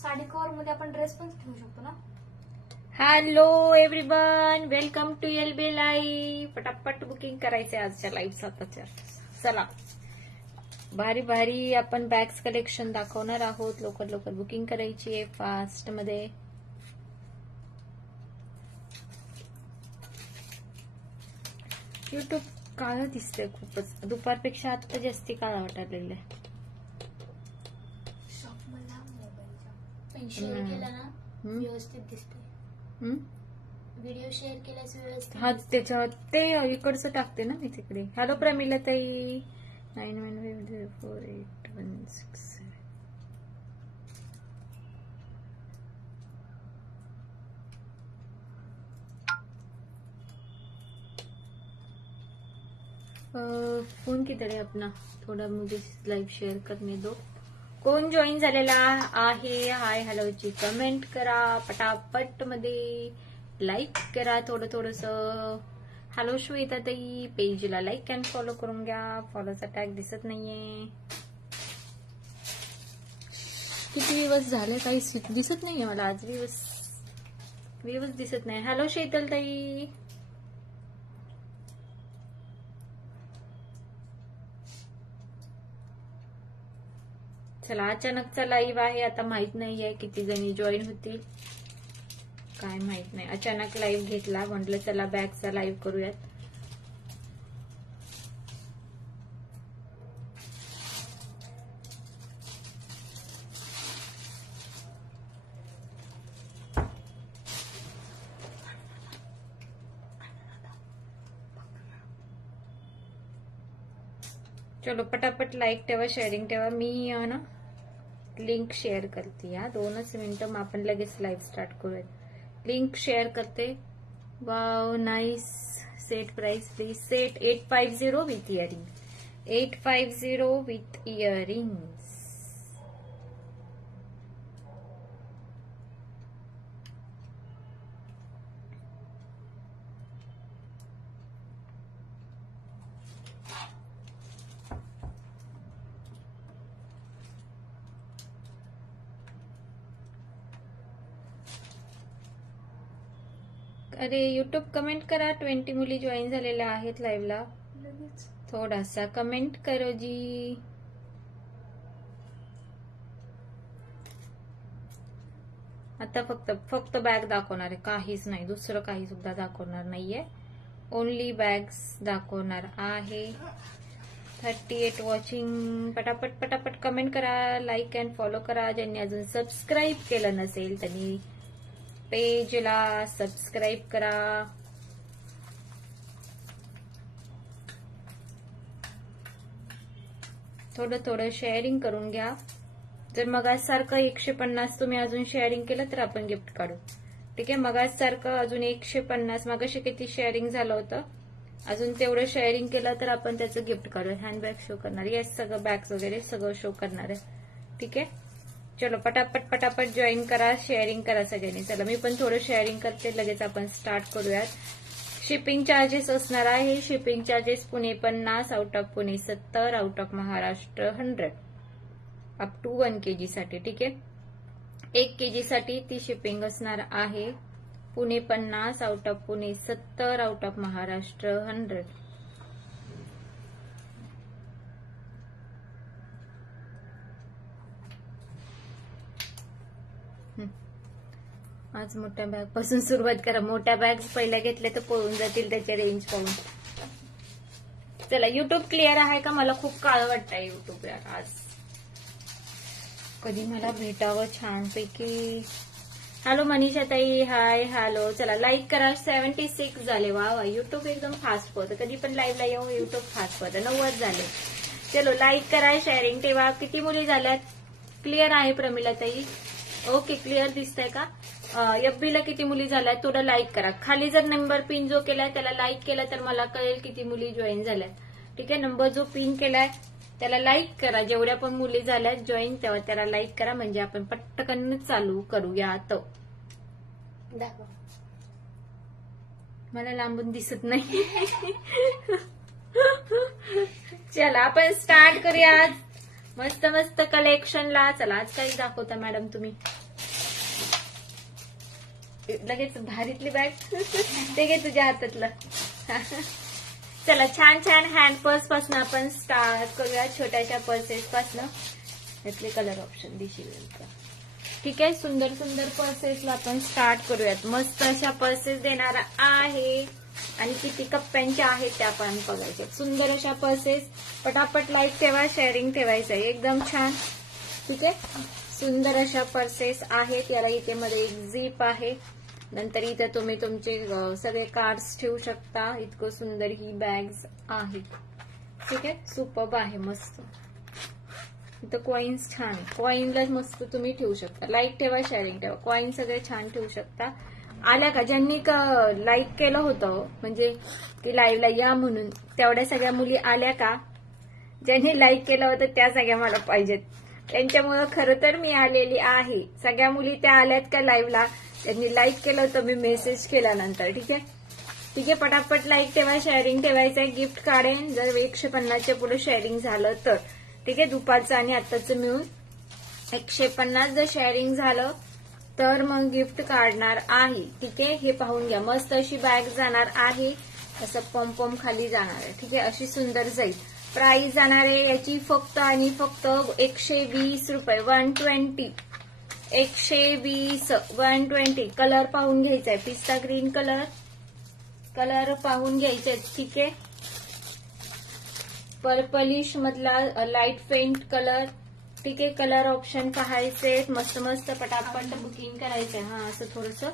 Sari cover मध्ये आपण dress पण ठेवू शकतो ना. Hello everyone, welcome to LB live. पटापट बुकिंग करायचंय आजच्या लाईव्ह स्वतःच्या. चला, भारी भारी आपण बॅग्स कलेक्शन दाखवणार आहोत. लवकर लवकर बुकिंग करायची आहे फास्ट मध्ये. युट्यूब काळं दिसतंय खूपच, दुपारपेक्षा आता जास्ती काळा वाटायला. शॉप मला मोबाईलचा पण शेअर केला ना व्यवस्थित दिसते. व्हिडिओ शेअर केल्यास व्यवस्थित. हा, त्याच्यावर ते इकडचं टाकते ना मी तिकडे. हॅलो प्रमिला ताई. 91504816. फोन किधर है अपना, थोड़ा मुझे लाइव शेयर करने दो. कोण जॉईन झालेला आहे, हाय हॅलोची कमेंट करा पटापट मध्ये, लाईक करा थोडं थोडस. हॅलो श्वेता ताई, पेजला लाईक अँड फॉलो करून घ्या. फॉलोचा टॅग दिसत नाहीये. किती दिवस झाले काही दिसत नाहीये मला. आज दिवस दिसत नाही. हॅलो शीतल ताई. चला, अचानकचा लाईव्ह आहे. आता माहित नाहीये किती जणी जॉईन होतील, काय माहित नाही. अचानक लाईव्ह घेतला, म्हटलं चला बॅगचा लाईव्ह करूयात. चलो पटापट लाईक ठेवा, शेअरिंग ठेवा. मी ना लिंक शेअर करते. 2च मिनिटं, मग आपण लगेच लाईव्ह स्टार्ट करूयात. लिंक शेअर करते. Wow, nice. Set price please. Set 850 with earring. 850 with earrings. अरे युट्यूब कमेंट करा. 20 मुली जॉईन झालेल्या आहेत लाईव्हला. थोडासा कमेंट करो जी. आता फक्त बॅग दाखवणार आहे, काहीच नाही. दुसरं काही सुद्धा दाखवणार नाहीये. ओनली बॅग्स दाखवणार आहे. 38 वॉचिंग. पटापट पटापट कमेंट करा, लाईक अँड फॉलो करा. ज्यांनी अजून सबस्क्राईब केलं नसेल त्यांनी पेजला सबस्क्राईब करा. थोडं थोडं शेअरिंग करून घ्या. जर मगासारखं 150 तुम्ही अजून शेअरिंग केलं तर आपण गिफ्ट काढू. ठीक आहे, मगासारखं अजून 150. मगाशी किती शेअरिंग झालं होतं, अजून तेवढं शेअरिंग केलं तर आपण त्याचं गिफ्ट काढू. हँडबॅग शो करणार. येस, सगळं बॅग्स वगैरे सगळं शो करणार आहे. ठीक आहे, चलो पटापट पटापट जॉईन करा, शेअरिंग करा सगळ्यांनी. चला, मी पण थोडं शेअरिंग करते, लगेच आपण स्टार्ट करूयात. शिपिंग चार्जेस असणार आहे. Shipping charges Pune 50, out of Pune 70, out of Maharashtra 100, up to 1 kg साठी. ठीक आहे, 1 kg साठी ती शिपिंग असणार आहे. Pune 50, out of Pune 70, out of Maharashtra 100. आज मोठ्या बॅग पासून सुरुवात करा. मोठ्या बॅग्स पहिल्या घेतल्या तर पळून जातील त्याच्या रेंज पाहून. चला, युट्यूब क्लिअर आहे का? मला खूप काळ वाटतंय युट्यूब यार आज. कधी मला भेटावं छानपैकी. हॅलो मनीषा ताई, हाय हॅलो. चला लाईक करा. 76 झाले. वा, युट्यूब एकदम फास्ट पोहतं. कधी पण लाईव्हला येऊ, युट्यूब फास्ट पोहतं. 90 झाले. चलो लाईक करा, शेअरिंग ठेवा. किती मुली झाल्यात? क्लिअर आहे प्रमिला ताई? ओके, क्लिअर दिसतंय का? FB ला किती मुली झाल्यात? थोडं लाईक करा. खाली जर नंबर पिन जो केलाय त्याला लाईक केला तर मला कळेल किती मुली जॉईन झाल्यात. ठीक आहे, नंबर जो पिन केलाय त्याला लाईक करा. जेवढ्या पण मुली झाल्यात जॉईन तेव्हा त्याला लाईक करा, म्हणजे आपण पटकन चालू करूयात. दाखवा, मला लांबून दिसत नाही. चला आपण स्टार्ट करूयात. मस्त मस्त कलेक्शनला. चला, आज काही दाखवता मॅडम तुम्ही? लगेच भारीतली बॅग ते घे तुझ्या हातातलं. चला छान छान हँड पर्स पासून आपण स्टार्ट करूया, छोट्याशा पर्सेस पासून. यातले कलर ऑप्शन दिशील. ठीक आहे, सुंदर सुंदर पर्सेसला आपण स्टार्ट करूयात. मस्त अशा पर्सेस देणार आहे आणि किती कप्प्यांच्या आहेत त्या पण बघायच्या. सुंदर अशा पर्सेस. पटापट लाईक ठेवा, शेअरिंग ठेवायचं आहे. एकदम छान. ठीक आहे, सुंदर अशा पर्सेस आहेत. याला इथे मध्ये एक झिप आहे. नंतर इथे तुम्ही तुमचे सगळे कार्ड्स ठेवू शकता. इतकं सुंदर ही बॅग्स आहेत. ठीक आहे, सुपर्ब आहे, मस्त. इथं कॉइन्स छान आहे. कॉइनला मस्त तुम्ही ठेवू शकता. लाईक ठेवा, शेअरिंग ठेवा. कॉइन सगळे छान ठेवू शकता. आल्या का ज्यांनी लाईक केलं होतं म्हणजे की लाईव्हला या म्हणून, तेवढ्या सगळ्या मुली आल्या का? ज्यांनी लाईक केलं होतं त्या सगळ्या मला पाहिजेत. त्यांच्यामुळं खरं तर मी आलेली आहे. सगळ्या मुली त्या आल्यात का लाईव्हला? त्यांनी लाईक केलं होतं मी मेसेज केल्यानंतर. ठीक आहे, ठीक आहे, पटापट लाईक ठेवा, शेअरिंग ठेवायचंय. गिफ्ट काढेन जर 150च्या पुढे शेअरिंग झालं तर. ठीक आहे, दुपारचं आणि आत्ताचं मिळून 150 जर शेअरिंग झालं तर मग गिफ्ट काढणार आहे. ठीक आहे, हे पाहून घ्या. मस्त अशी बॅग जाणार आहे. असं पॉम खाली जाणार आहे. ठीक आहे, अशी सुंदर जाईल. प्राइस जाणार आहे याची फक्त आणि फक्त 120 रुपये. 120. 120. 120. कलर पाहून घ्यायचा आहे. पिस्ता ग्रीन कलर पाहून घ्यायचे. ठीक आहे, पर्पलिश मधला लाईट फेंट कलर. ठीक आहे, कलर ऑप्शन पाहायचे. मस्त मस्त पटापट बुकिंग करायचंय. हा, असं थोडस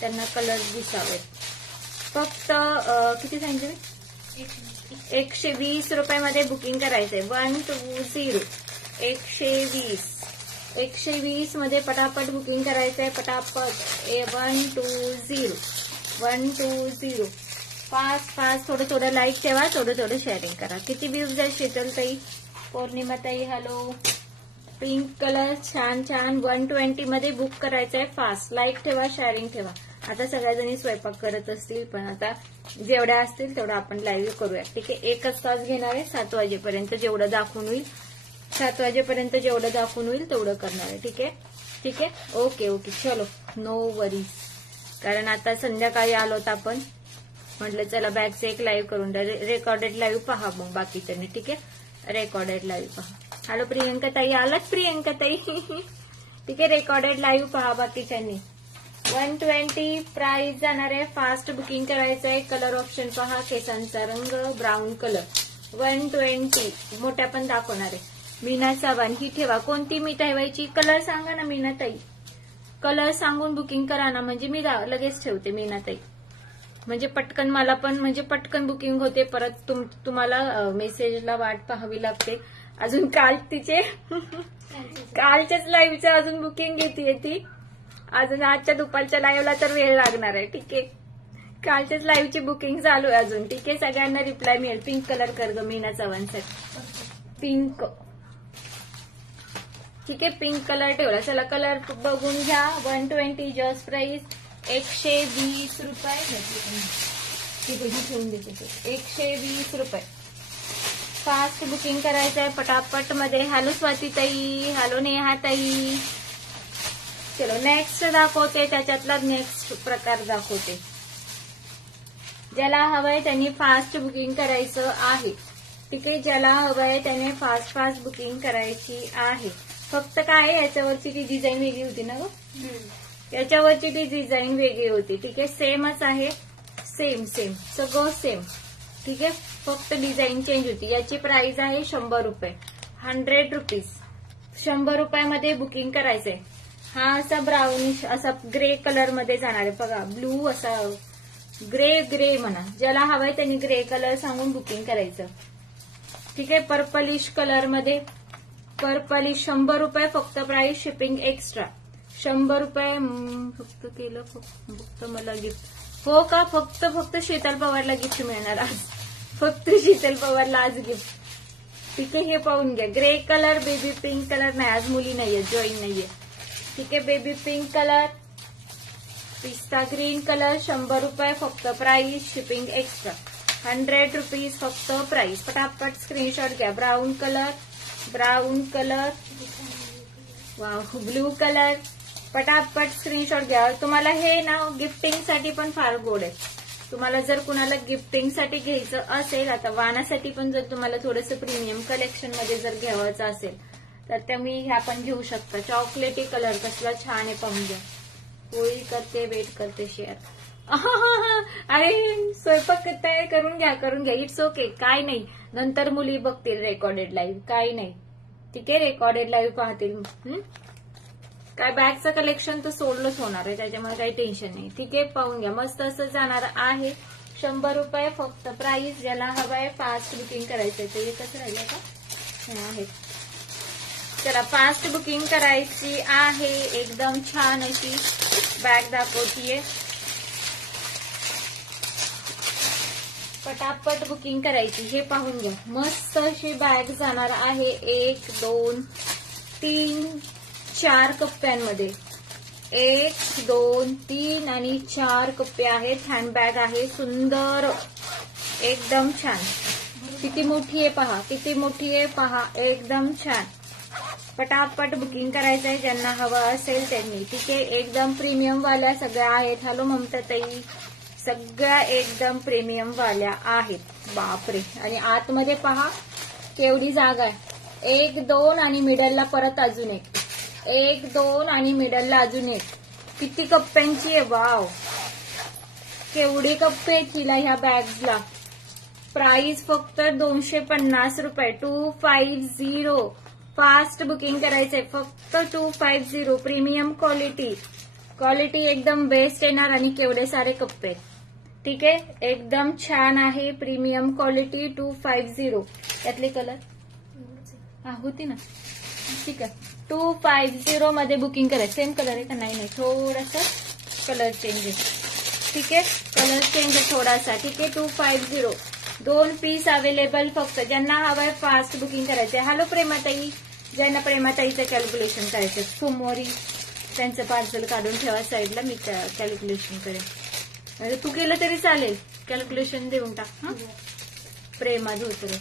त्यांना कलर दिसावेत. फक्त किती सांगितले? 120 रुपयामध्ये बुकिंग करायचंय. 120. 120 मध्ये पटापट बुकिंग करायचंय. पटापट 120. 120. फास्ट थोडं लाईक ठेवा, थोडं शेअरिंग करा. किती व्ह्यूज आहे? शीतलताई, पौर्णिमाताई, हॅलो. पिंक कलर छान 120 मध्ये बुक करायचंय. फास्ट लाईक ठेवा, शेअरिंग ठेवा. आता सगळ्याजणी स्वयंपाक करत असतील पण आता जेवढ्या असतील तेवढं आपण लाईव्ह करूया. ठीक आहे, 1 तास घेणार आहे. 7 वाजेपर्यंत जेवढं दाखवून होईल, 7 वाजेपर्यंत जेवढं दाखवून होईल तेवढं करणार आहे. ठीक आहे, ठीक आहे, ओके. चलो, नो वरीज. कारण आता संध्याकाळी आलोत आपण. म्हटलं चला बॅगचं एक लाईव्ह करून द्या. रेकॉर्डेड लाईव्ह पहा मग बाकीच्यांनी. ठीक आहे, रेकॉर्डेड लाईव्ह पहा. हॅलो प्रियंका ताई, आलात प्रियंका ताई? ठीक आहे, रेकॉर्डेड लाईव्ह पहा बाकीच्यांनी. 120 प्राइस जाणार आहे. फास्ट बुकिंग करायचं आहे. कलर ऑप्शन पहा. केसांचा रंग ब्राऊन कलर. 120. मोठ्या पण दाखवणार आहे. मीना चव्हाण ही ठेवा. कोणती मी ठेवायची? कलर सांगा ना मीनाताई. कलर सांगून बुकिंग करा ना, म्हणजे मी लगेच ठेवते मीनाताई. म्हणजे पटकन मला पण म्हणजे पटकन बुकिंग होते. परत तुम्हाला मेसेजला वाट पाहावी लागते. अजून काल तिचे कालच्याच लाईव्हचं अजून बुकिंग घेते ती. अजून आजच्या दुपारच्या लाईव्हला तर वेळ लागणार आहे. ठीक आहे, कालच्याच लाईव्हची बुकिंग चालू आहे अजून. ठीक आहे, सगळ्यांना रिप्लाय मिळेल. पिंक कलर कर ग मीना चव्हाणसाठी. पिंक. ठीक आहे, पिंक कलर ठेवला. चला कलर बघून घ्या. 120 जस्ट प्राइस 120 रुपये. ठेवून देते 120 रुपये. फास्ट बुकिंग करायचं आहे पटापट मध्ये. हॅलो स्वातीताई, हॅलो नेहाताई. चलो नेक्स्ट दाखवते. त्याच्यातला नेक्स्ट प्रकार दाखवते. ज्याला हवंय त्यांनी फास्ट बुकिंग करायचं आहे. ठीक आहे, ज्याला हवंय त्याने फास्ट बुकिंग करायची आहे. फक्त काय याच्यावरची ती डिझाईन वेगळी होती ना ग. याच्यावरची ती डिझाईन वेगळी होती. ठीक आहे, सेमच आहे. सेम सगळं सेम. ठीक आहे, फक्त डिझाईन चेंज होती. याची प्राइस आहे 100 रुपये. 100 रुपीज. 100 रुपयामध्ये बुकिंग करायचंय. हा असा ब्राउनिश असा ग्रे कलर मध्ये जाणार आहे. बघा ब्लू असा ग्रे म्हणा. ज्याला हवाय त्यांनी ग्रे कलर सांगून बुकिंग करायचं. ठीक आहे, पर्पलिश कलर मध्ये. पर्पलिश 100 रुपये फक्त. Price shipping extra. 100 रुपये फक्त केलं. फक्त मला गिफ्ट. हो का? फक्त शीतल पवारला गिफ्ट मिळणार आज. फक्त शीतल पवारला आज गिफ्ट. ठीक आहे, हे पाहून घ्या. Grey colour, baby pink colour नाही. आज मुली नाहीये, जॉईन नाहीये. ठीक आहे, baby pink colour, pista green colour 100 रुपये फक्त. Price shipping extra. 100 रुपीज फक्त प्राइस. पटापट स्क्रीनशॉट घ्या. Brown colour, wow, blue colour, पटापट स्क्रीनशॉट घ्या. तुम्हाला हे ना गिफ्टिंगसाठी पण फार गोड आहे. तुम्हाला जर कुणाला गिफ्टिंगसाठी घ्यायचं असेल, आता वाणासाठी पण जर तुम्हाला थोडंसं प्रीमियम कलेक्शन मध्ये जर घ्यावायचं असेल तर तुम्ही ह्या पण घेऊ शकता. चॉकलेटी कलर कसला छान आहे, पाहून घ्या. होळी करते, वेट करते, शेअर. अरे स्वयंपाक करताय, करून घ्या. इट्स ओके, काय नाही. नंतर मुली बघतील रेकॉर्डेड लाईव्ह, काही नाही. ठीक आहे, रेकॉर्डेड लाईव्ह पाहतील. काय बॅगचं कलेक्शन तर सोडलंच होणार आहे, त्याच्यामुळे काही टेन्शन नाही. ठीक आहे, पाहून घ्या. मस्त असं जाणार आहे. 100 रुपये फक्त प्राइस. ज्याला हवाय फास्ट बुकिंग करायचंय तर एकच राहिलं का, हे आहे. चला फास्ट बुकिंग करायची आहे. एकदम छान अशी बॅग दाखवतीये. पटापट बुकिंग करायची. हे पाहून घ्या, मस्त अशी बॅग जाणार आहे. 1 2 3 4 कप्प्यांमध्ये. 1 2 3 आणि 4 कप्पे आहेत. हँडबॅग आहे, सुंदर, एकदम छान. किती मोठी आहे पहा, किती मोठी आहे पहा, एकदम छान. पटापट बुकिंग करायचं आहे ज्यांना हवं असेल त्यांनी. ठीक आहे, एकदम प्रीमियम वाल्या सगळ्या आहेत. हॅलो ममता ताई, सगळ्या एकदम प्रीमियम वाल्या आहेत. बापरे. आणि आतमध्ये पहा केवढी जागा आहे. 1 2 आणि मिडलला परत अजून 1 2 आणि मिडलला अजून 1. किती कप्प्यांची आहे, वाव. केवढी कप्पे आहेत हिला ह्या बॅग्सला. प्राइस फक्त 250 रुपये. 250. फास्ट बुकिंग करायचंय फक्त 250. प्रीमियम क्वालिटी एकदम बेस्ट येणार आणि केवढे सारे कप्पे. ठीक आहे, एकदम छान आहे. Premium quality 250. त्यातले कलर होती ना. ठीक आहे, 250 मध्ये बुकिंग करायचं. सेम कलर आहे का, नाही, थोडासा कलर चेंज आहे. ठीक आहे, कलर चेंज आहे थोडासा. ठीक आहे, 250. 2 पीस अवेलेबल फक्त. ज्यांना हवंय फास्ट बुकिंग करायचंय. हॅलो प्रेमाताई, ज्यांना प्रेमाताईचं कॅल्क्युलेशन करायचं सोमवारी त्यांचं पार्सल काढून ठेवा साईडला, मी कॅल्क्युलेशन करेन. तू केलं तरी चालेल, कॅल्क्युलेशन देऊन टाक. प्रेमा धोत्रे.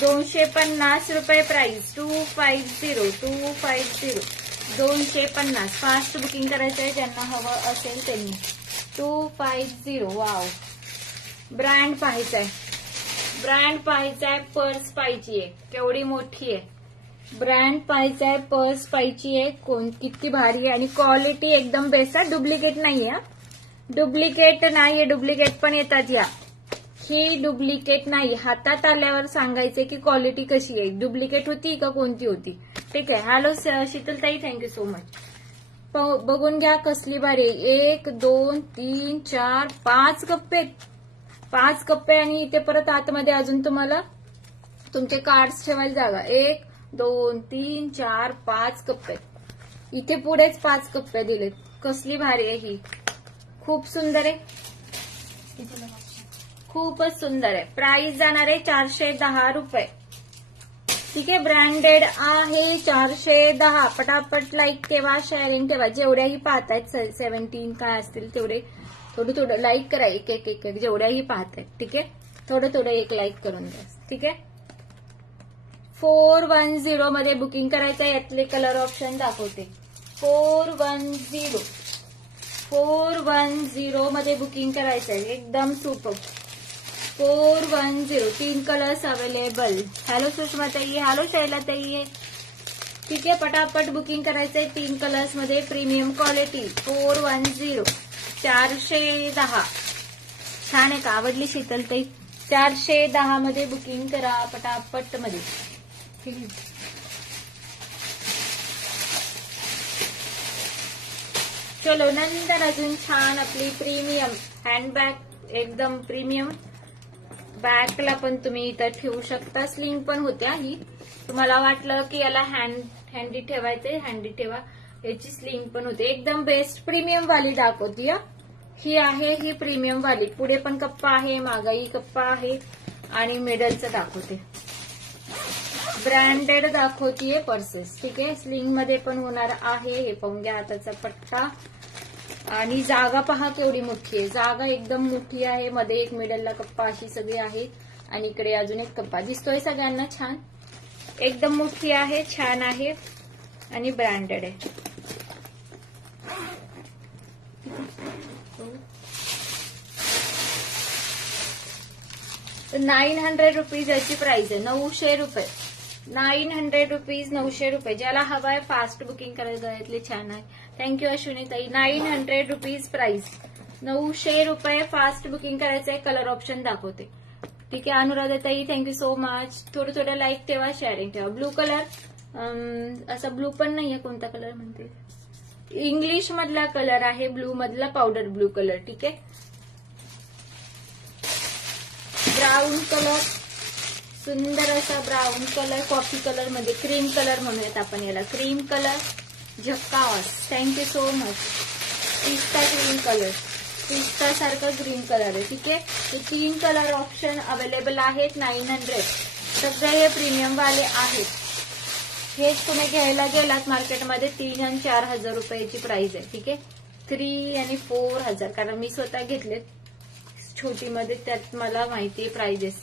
250 रुपये प्राइस. 250. 250. फास्ट बुकिंग करायचंय ज्यांना हवं असेल त्यांनी. 250. वाव. ब्रँड पाहायचाय, पर्स पाहिजे, केवढी मोठी आहे. ब्रँड पाहायचाय, पर्स पाहिजे, किती भारी आहे. आणि क्वालिटी एकदम बेस्ट आहे. डुप्लिकेट नाहीये. डुप्लिकेट पण येतात या. ही डुप्लिकेट नाही. हातात आल्यावर सांगायचे की क्वालिटी कशी आहे, डुप्लिकेट होती का कोणती होती. ठीक आहे. हॅलो शीतलताई, थँक्यू सो मच. बघून घ्या कसली भारी. 1 2 3 4 5 कप्पे. 5 कप्पे आणि इथे परत आतमध्ये अजून तुम्हाला तुमचे कार्ड्स ठेवायला जागा. 1 2 3 4 5 कप्पे. इथे पुढेच 5 कप्पे दिलेत. कसली भारी आहे ही, खूप सुंदर आहे, खूपच सुंदर आहे. प्राइस जाणार आहे 410 रुपये. ठीक आहे, ब्रँडेड आहे 410. पटापट लाईक ठेवा, शेअरिंग ठेवा. जेवढ्याही पाहतायत 17 काय असतील तेवढे थोडं लाईक करा. एक जेवढ्याही पाहतायत. ठीक आहे, थोडं एक लाईक करून द्या. ठीक आहे, 410 मध्ये बुकिंग करायचं. यातले कलर ऑप्शन दाखवते. 410 मध्ये बुकिंग करायचं आहे. एकदम सुपर. 410. 3 colours available. हॅलो सुषमाताई, हॅलो शैलाताई. ठीक आहे, पटापट बुकिंग करायचंय 3 कलर्स मध्ये. Premium quality. 410. 410. छान आहे का, आवडली शीतलताई. 410 मध्ये बुकिंग करा पटापट मध्ये. चलो, नंतर अजून छान आपली प्रीमियम हँडबॅग, एकदम प्रीमियम. बॅगला पण तुम्ही इथं ठेवू शकता. स्लिंग पण होत्या. ही तुम्हाला वाटलं की याला हँडी ठेवायचे, हँडी ठेवा. याची स्लिंग पण होते. एकदम बेस्ट प्रीमियम वाली दाखवती. ही आहे ही प्रीमियम वाली. पुढे पण कप्पा आहे, मागाई कप्पा आहे आणि मिडलचं दाखवते. ब्रँडेड दाखवतीये पर्सेस. ठीक आहे, स्लिंग मध्ये पण होणार आहे. हे पाहून घ्या, हाताचा पट्टा. आणि जागा पहा केवढी मोठी आहे. जागा एकदम मोठी आहे. मध्ये एक मिडलला कप्पा अशी सगळी आहे आणि इकडे अजून एक कप्पा दिसतोय सगळ्यांना. छान, एकदम मोठी आहे, छान आहे आणि ब्रँडेड आहे. ₹900 याची प्राइस आहे. 900 रुपये. 900 रुपीज, 900 रुपये. ज्याला हवाय फास्ट बुकिंग करायला गळ्यातले छान आहे. थँक्यू अश्विनी ताई. 900 रुपीज प्राइस. 900 रुपये फास्ट बुकिंग करायचंय. कलर ऑप्शन दाखवते. ठीक आहे अनुराधा ताई, थँक्यू सो मच. थोडं थोडं लाईक ठेवा, शेअरिंग ठेवा. ब्लू कलर, असा ब्लू पण नाहीये, कोणता कलर म्हणते, इंग्लिश मधला कलर आहे ब्लू मधला, पावडर ब्लू कलर. ठीक आहे. ब्राऊन कलर, सुंदर असा ब्राऊन कलर, कॉफी कलर मध्ये, क्रीम कलर म्हणूयात आपण याला, क्रीम कलर, झक्कास. Thank you so much. पिस्ता क्रीम कलर, पिस्ता सारखा ग्रीन कलर आहे. ठीक आहे. हे 3 कलर ऑप्शन अवेलेबल आहेत. 900. सगळे हे प्रीमियम वाले आहेत. हेच तुम्ही घ्यायला गेलात मार्केटमध्ये 3 आणि 4 हजार रुपयाची प्राइस आहे. ठीक आहे. 3 आणि 4 हजार, कारण मी स्वतः घेतलेत छोटी मध्ये, त्यात मला माहितीये प्राइजेस.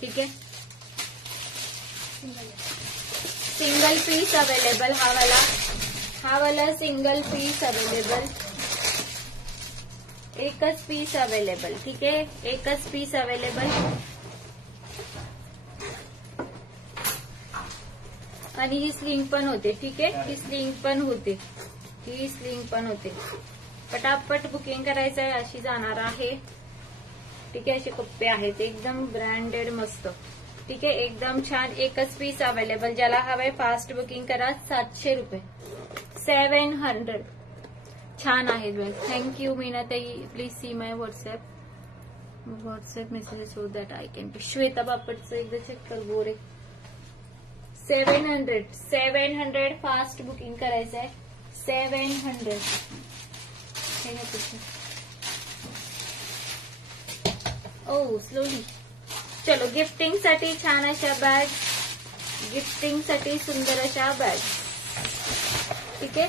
ठीक आहे. सिंगल पीस अवेलेबल, हा वाला सिंगल पीस अवेलेबल, एकच पीस अवेलेबल. ठीक आहे. एकच पीस अवेलेबल. आणि ही स्लिंग पण होते. ठीक आहे. ही स्लिंग पण होते, ही स्लिंग पण होते. पटापट बुकिंग करायचं आहे. अशी जाणार आहे. ठीक आहे. असे कप्पे आहेत एकदम ब्रँडेड मस्त. ठीक आहे. एकदम छान. एकच पीस अवेलेबल. ज्याला हवंय फास्ट बुकिंग करा. 700 रुपये. 700. छान आहे बॅग. थँक्यू मीनाताई. Please see my WhatsApp messages so that I can. Shweta बापटचं एकदा चेक कर. गोरे. 700 फास्ट बुकिंग करायचं आहे. 700. ओ स्लोली. चलो, गिफ्टिंग साठी छान अशा बॅग, गिफ्टिंग साठी सुंदर अशा बॅग. ठीक आहे.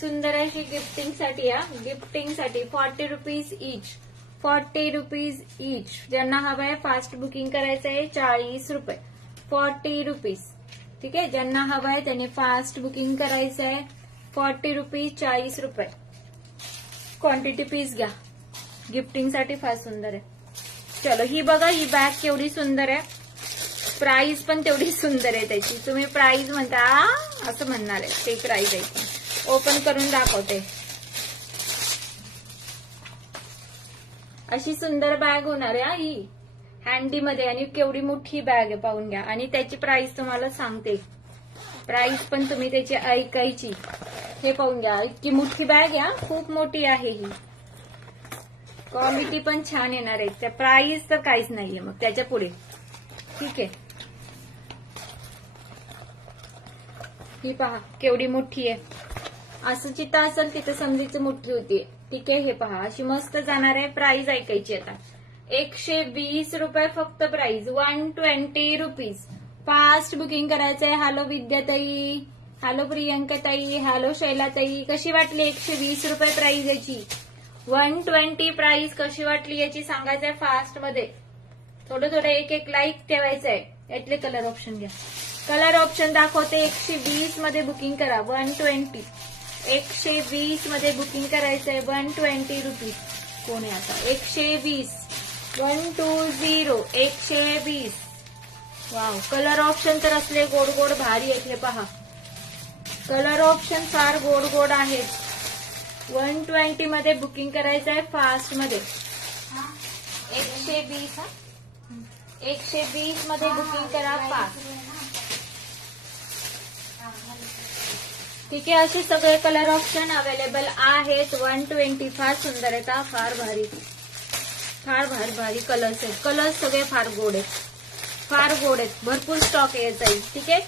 सुंदर अशी गिफ्टिंग साठी, गिफ्टिंग साठी 40 रुपीज इच. 40 rupees each. ज्यांना हवंय फास्ट बुकिंग करायचं आहे 40 रुपये. 40 रुपीज. ठीक आहे. ज्यांना हवंय त्यांनी फास्ट बुकिंग करायचं आहे. 40 रुपीज, 40 रुपये. क्वांटिटी पीस घ्या. गिफ्टिंग साठी फार सुंदर आहे. चलो, ही बघा, ही बॅग केवढी सुंदर आहे. प्राइस पण तेवढी सुंदर आहे त्याची. तुम्ही प्राइस म्हणता असं म्हणणार आहे, ते प्राइस आहे. ओपन करून दाखवते. अशी सुंदर बॅग होणार आहे ही हँडी मध्ये. आणि केवढी मोठी बॅग आहे पाहून घ्या. आणि त्याची प्राइस तुम्हाला सांगते. प्राइस पण तुम्ही त्याची ऐकायची. हे पाहून घ्या. इतकी मोठी बॅग आहे. खूप मोठी आहे ही. क्वालिटी पण छान येणार आहे. त्या प्राइस तर काहीच नाहीये मग त्याच्या पुढे. ठीक आहे. ही पहा केवढी मोठी आहे. असं जिथं असेल तिथं समजायचं मोठी होती. ठीक आहे. हे पहा अशी मस्त जाणार आहे. प्राइस ऐकायची आता. 120 रुपये फक्त प्राइस. 120 रुपीज. फास्ट बुकिंग करायचंय. हॅलो विद्याताई, हॅलो प्रियंकाताई, हॅलो शैलाताई. कशी वाटली 120 रुपये प्राइस याची? 120 प्राइस कशी वाटली याची सांगायचंय फास्ट मध्ये. थोडं थोडं एक लाईक ठेवायचंय. यातले कलर ऑप्शन घ्या. कलर ऑप्शन दाखवते. 120 मध्ये बुकिंग करा. 120. 120 मध्ये बुकिंग करायचंय. 120 रुपीज. कोण आहे आता? 120. 120. 120. वाव. कलर ऑप्शन तर असले गोड गोड भारी आहेत. हे पहा, कलर ऑप्शन फार गोड गोड आहेत. 120 मध्ये बुकिंग करायचंय फास्ट मध्ये. 120. 120 मध्ये बुकिंग करा फास्ट. ठीक आहे. असे सगळे कलर ऑप्शन अवेलेबल आहेत. 120 फार सुंदर आहेत. फार भारी, फार भारी कलर्स आहेत. कलर्स सगळे फार गोड आहेत. फार गोड आहेत. भरपूर स्टॉक यायचा. ठीक आहे.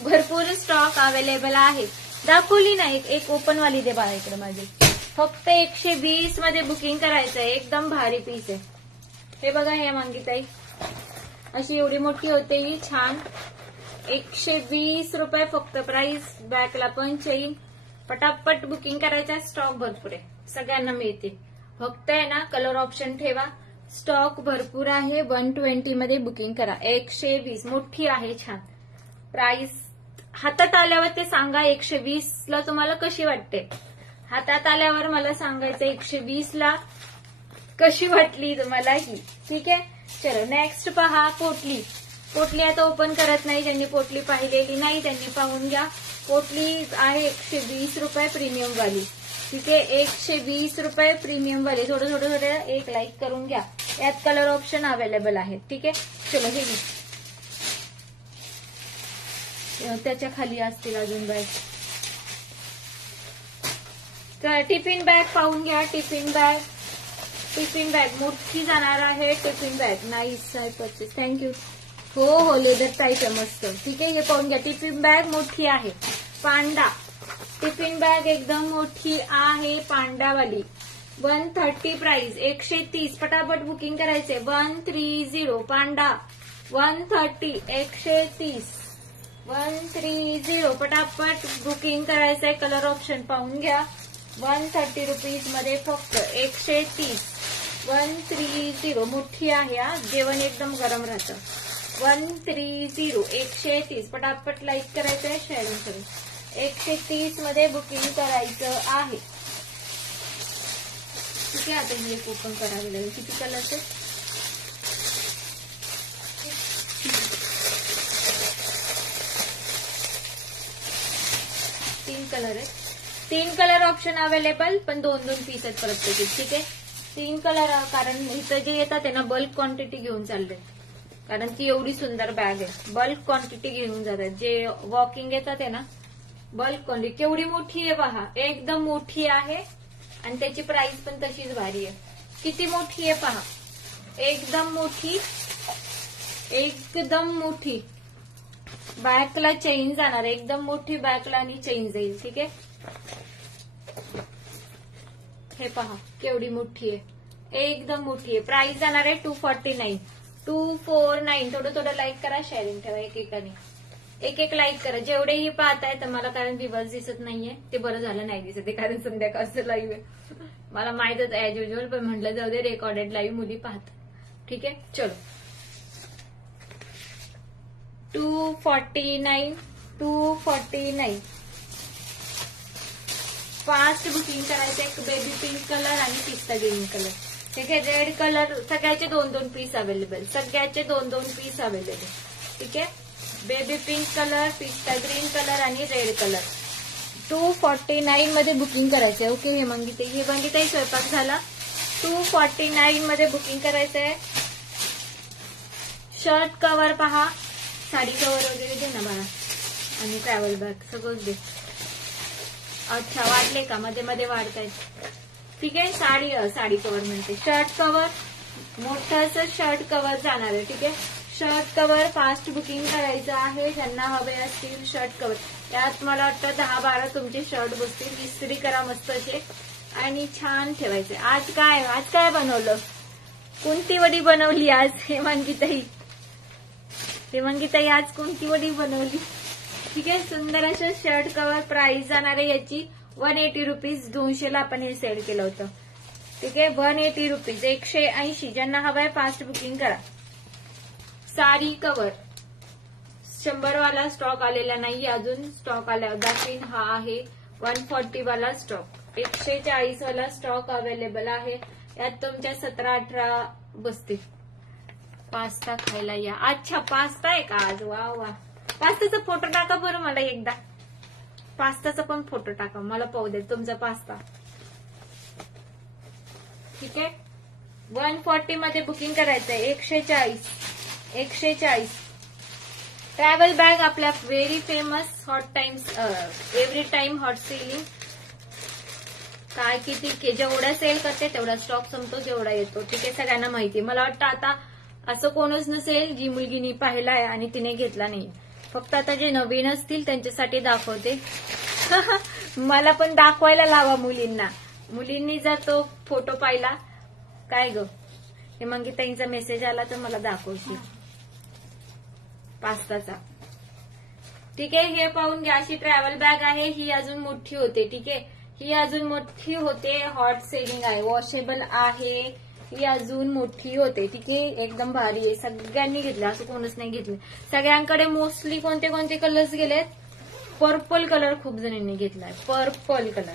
भरपूर स्टॉक अवेलेबल आहे. दाखवली नाही. एक ओपन वाली दे बाळा इकडे माझी. फक्त 120 मध्ये बुकिंग करायचंय. एकदम भारी पीस आहे. हे बघा, हे मंगीताई अशी एवढी मोठी होते ही. छान. 120 रुपये फक्त प्राइस. बॅकला पण चेन. पटापट बुकिंग करायचा. स्टॉक भरपूर आहे. सगळ्यांना मिळते. फक्त आहे ना कलर ऑप्शन ठेवा. स्टॉक भरपूर आहे. 120 मध्ये बुकिंग करा. 120 मोठी आहे. छान प्राइस. हातात आल्यावर ते सांगा 120 ला तुम्हाला कशी वाटते. हातात आल्यावर मला सांगायचं 120 ला कशी वाटली तुम्हाला ही. ठीक आहे, चलो नेक्स्ट पहा पोटली. पोटली आता ओपन करत नाही. ज्यांनी पोटली पाहिलेली नाही त्यांनी पाहून घ्या. पोटली आहे 120 रुपये प्रीमियम वाली. ठीक आहे, 120 रुपये प्रीमियम वाली. थोडं एक लाईक करून घ्या. यात कलर ऑप्शन अवेलेबल आहे. ठीक आहे, चलो हे घे. त्याच्या खाली असतील अजून बॅग. टिफिन बॅग पाहून घ्या. टिफिन बॅग मोठी जाणार आहे. Tiffin bag nice purchase. Thank you. हो लेदर टाईप आहे मस्त. ठीक आहे, हे पाहून घ्या. टिफिन बॅग मोठी आहे. पांडा टिफिन बॅग एकदम मोठी आहे पांडावाली. 130 प्राइस. 130. पटापट बुकिंग करायचे. 130 पांडा 130. 130 130. पटापट बुकिंग करायचंय. कलर ऑप्शन पाहून घ्या. 130 रुपीज मध्ये फक्त 130. 130 मोठी आहे हा. जेवण एकदम गरम राहतं. 130. 130. पटापट लाईक करायचंय, शेअरिंग करून. 130 मध्ये बुकिंग करायचं आहे. ठीक आहे, आता हे ओपन करावे लागेल. किती कलरचे? तीन कलर आहे. 3 कलर ऑप्शन अवेलेबल, पण 2-2 पीस आहेत प्रत्येकी. ठीक आहे, 3 कलर. कारण इथं जे येतात त्यांना बल्क क्वांटिटी घेऊन चालले. कारण ती एवढी सुंदर बॅग आहे. बल्क क्वांटिटी घेऊन जातात. जे वॉकिंग येतात आहे ना, बल्क क्वांटिटी. केवढी मोठी आहे पहा. एकदम मोठी आहे आणि त्याची प्राइस पण तशीच भारी आहे. किती मोठी आहे पहा. एकदम मोठी. बॅकला चेन जाणार. एकदम मोठी बॅकला आणि चेन जाईल. ठीक आहे, हे पहा केवढी मोठी आहे. एकदम मोठी आहे. प्राइस जाणार आहे 249. 249. थोडं लाईक करा, शेअरिंग ठेवा. एक लाईक करा. जेवढेही पाहताय तर मला, कारण दिवस दिसत नाहीये. ते बरं झालं नाही दिसत आहे, कारण संध्याकाळचं लाईव्ह आहे. मला माहितच ऍज युजल, पण म्हटलं जाऊ दे, रेकॉर्डेड लाईव्ह मुली पाहतात. ठीक आहे, चलो. 249. 249. फास्ट बुकिंग करायचं. एक बेबी पिंक कलर आणि पिस्ता ग्रीन कलर. ठीक आहे, रेड कलर. सगळ्याचे 2-2 पीस अवेलेबल. ठीक आहे, baby pink colour, pista green colour आणि रेड कलर. 249 मध्ये बुकिंग करायचंय. ओके, हे मंगीताई स्वयंपाक झाला. 249 मध्ये बुकिंग करायचंय. शर्ट कव्हर पहा. साडी कव्हर वगैरे दे ना बाळा, आणि ट्रॅव्हल बॅग सगळंच दे. अच्छा, वाढले का? मध्ये वाढतायत. ठीक आहे, साडी कव्हर म्हणते. शर्ट कव्हर मोठंच शर्ट कव्हर जाणार आहे. ठीक आहे, शर्ट कव्हर फास्ट बुकिंग करायचं आहे. ज्यांना हवे असतील शर्ट कव्हर. यात मला वाटतं 10-12 तुमचे शर्ट बसतील. इस्त्री करा मस्त असे आणि छान ठेवायचे. आज काय बनवलं? कोणती वडी बनवली आज? हेमांगीताई आज कोणती वडी बनवली? ठीक आहे, सुंदर असं शर्ट कव्हर. प्राइस जाणार आहे याची 180 रुपीज. 200ला आपण हे सेल केलं होतं. ठीक आहे, 180 रुपीज. 180. ज्यांना हवाय फास्ट बुकिंग करा. साडी कव्हर 100 वाला स्टॉक आलेला नाही अजून. स्टॉक आल्यावर दाखवीन. हा आहे 140 वाला स्टॉक. 140 वाला स्टॉक अवेलेबल आहे. यात तुमच्या 17-18 बसतील. पास्ता खायला या. अच्छा, पास्ता आहे का आज? वा. पास्ताचा फोटो टाका बरं मला एकदा. पास्ताचा पण फोटो टाका, मला पाहू दे तुमचा पास्ता. ठीक आहे, 140 मध्ये बुकिंग करायचंय. 140. ट्रॅव्हल बॅग आपल्या very famous. Hot times every time hot selling. काय किती जेवढा सेल करते तेवढा स्टॉक संपतो, जेवढा येतो. ठीक आहे, सगळ्यांना माहिती. मला वाटतं आता असं कोणच नसेल जी मुलगीनी पाहिलाय आणि तिने घेतला नाही. फक्त आता जे नवीन असतील त्यांच्यासाठी दाखवते. मला पण दाखवायला लावा मुलींना. मुलींनी जर तो फोटो पाहिला, काय ग हे मंगीताईंचा मेसेज आला तर मला दाखवशील पास्ताचा. ठीक आहे, हे पाहून घ्या. अशी ट्रॅव्हल बॅग आहे. ही अजून मोठी होते. ठीक आहे, ही अजून मोठी होते. हॉट सेलिंग आहे. वॉशेबल आहे. ही अजून मोठी होते. ठीक आहे, एकदम भारी आहे. सगळ्यांनी घेतलं, असं कोणच नाही घेतलं. सगळ्यांकडे मोस्टली कोणते कलर्स गेलेत? पर्पल कलर खूप जणांनी घेतलाय. Purple colour.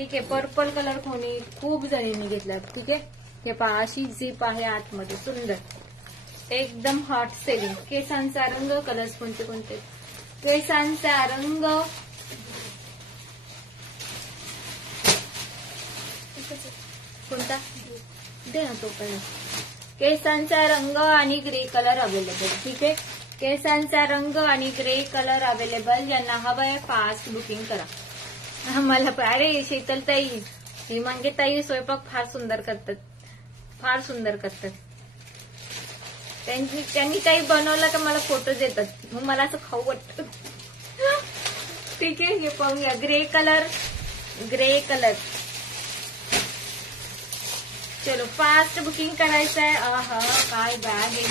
ठीक आहे. पर्पल कलर कोणी खूप जणींनी घेतला. ठीक आहे. हे पहा अशी झीप आहे आतमध्ये, सुंदर एकदम हॉट सेलिंग. केसांचा रंग, कलर्स कोणते कोणते? केसांचा रंग कोणता दे ना तो पण. केसांचा रंग आणि ग्रे कलर अवेलेबल. ठीक आहे. केसांचा रंग आणि ग्रे कलर अवेलेबल. ज्यांना हवंय फास्ट बुकिंग करा. मला अरे शीतलताई, हिमांगीताई स्वयंपाक फार सुंदर करतात, फार सुंदर करतात. त्यांनी काही बनवलं का मला फोटो देतात, मग मला असं खाऊ वाटतं. ठीक आहे. हे पाहूया ग्रे कलर, ग्रे कलर. चलो फास्ट बुकिंग करायचं आहे. काय बॅग आहे.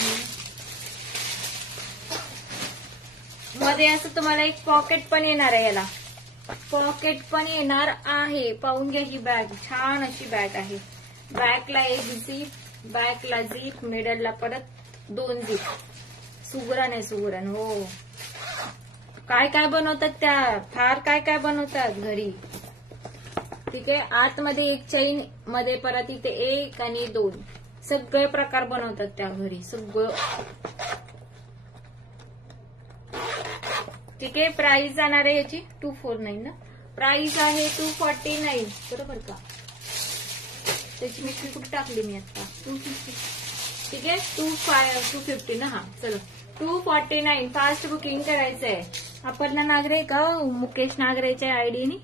मध्ये असं तुम्हाला एक पॉकेट पण येणार आहे, याला पॉकेट पण येणार आहे. पाहून घ्या ही बॅग, छान अशी बॅग आहे. बॅकला एक झीप, बॅकला झीप, मिडलला परत 2 झीप. सुगरण आहे, सुगरण. हो, काय काय बनवतात त्या, फार काय काय बनवतात घरी. ठीक आहे. आतमध्ये एक चैन, मध्ये परत इथे 1 आणि 2 सगळे प्रकार बनवतात त्या घरी, सगळं. ठीक आहे. प्राइस जाणार आहे याची 249 ना. प्राइस आहे 249, बरोबर का? त्याची मिक्सी कुठे टाकली मी आता? 250. ठीक आहे. 250 ना. हा चलो 249. फास्ट बुकिंग करायचं आहे. अपर्णा नागरे का मुकेश नागरेच्या आयडीनी.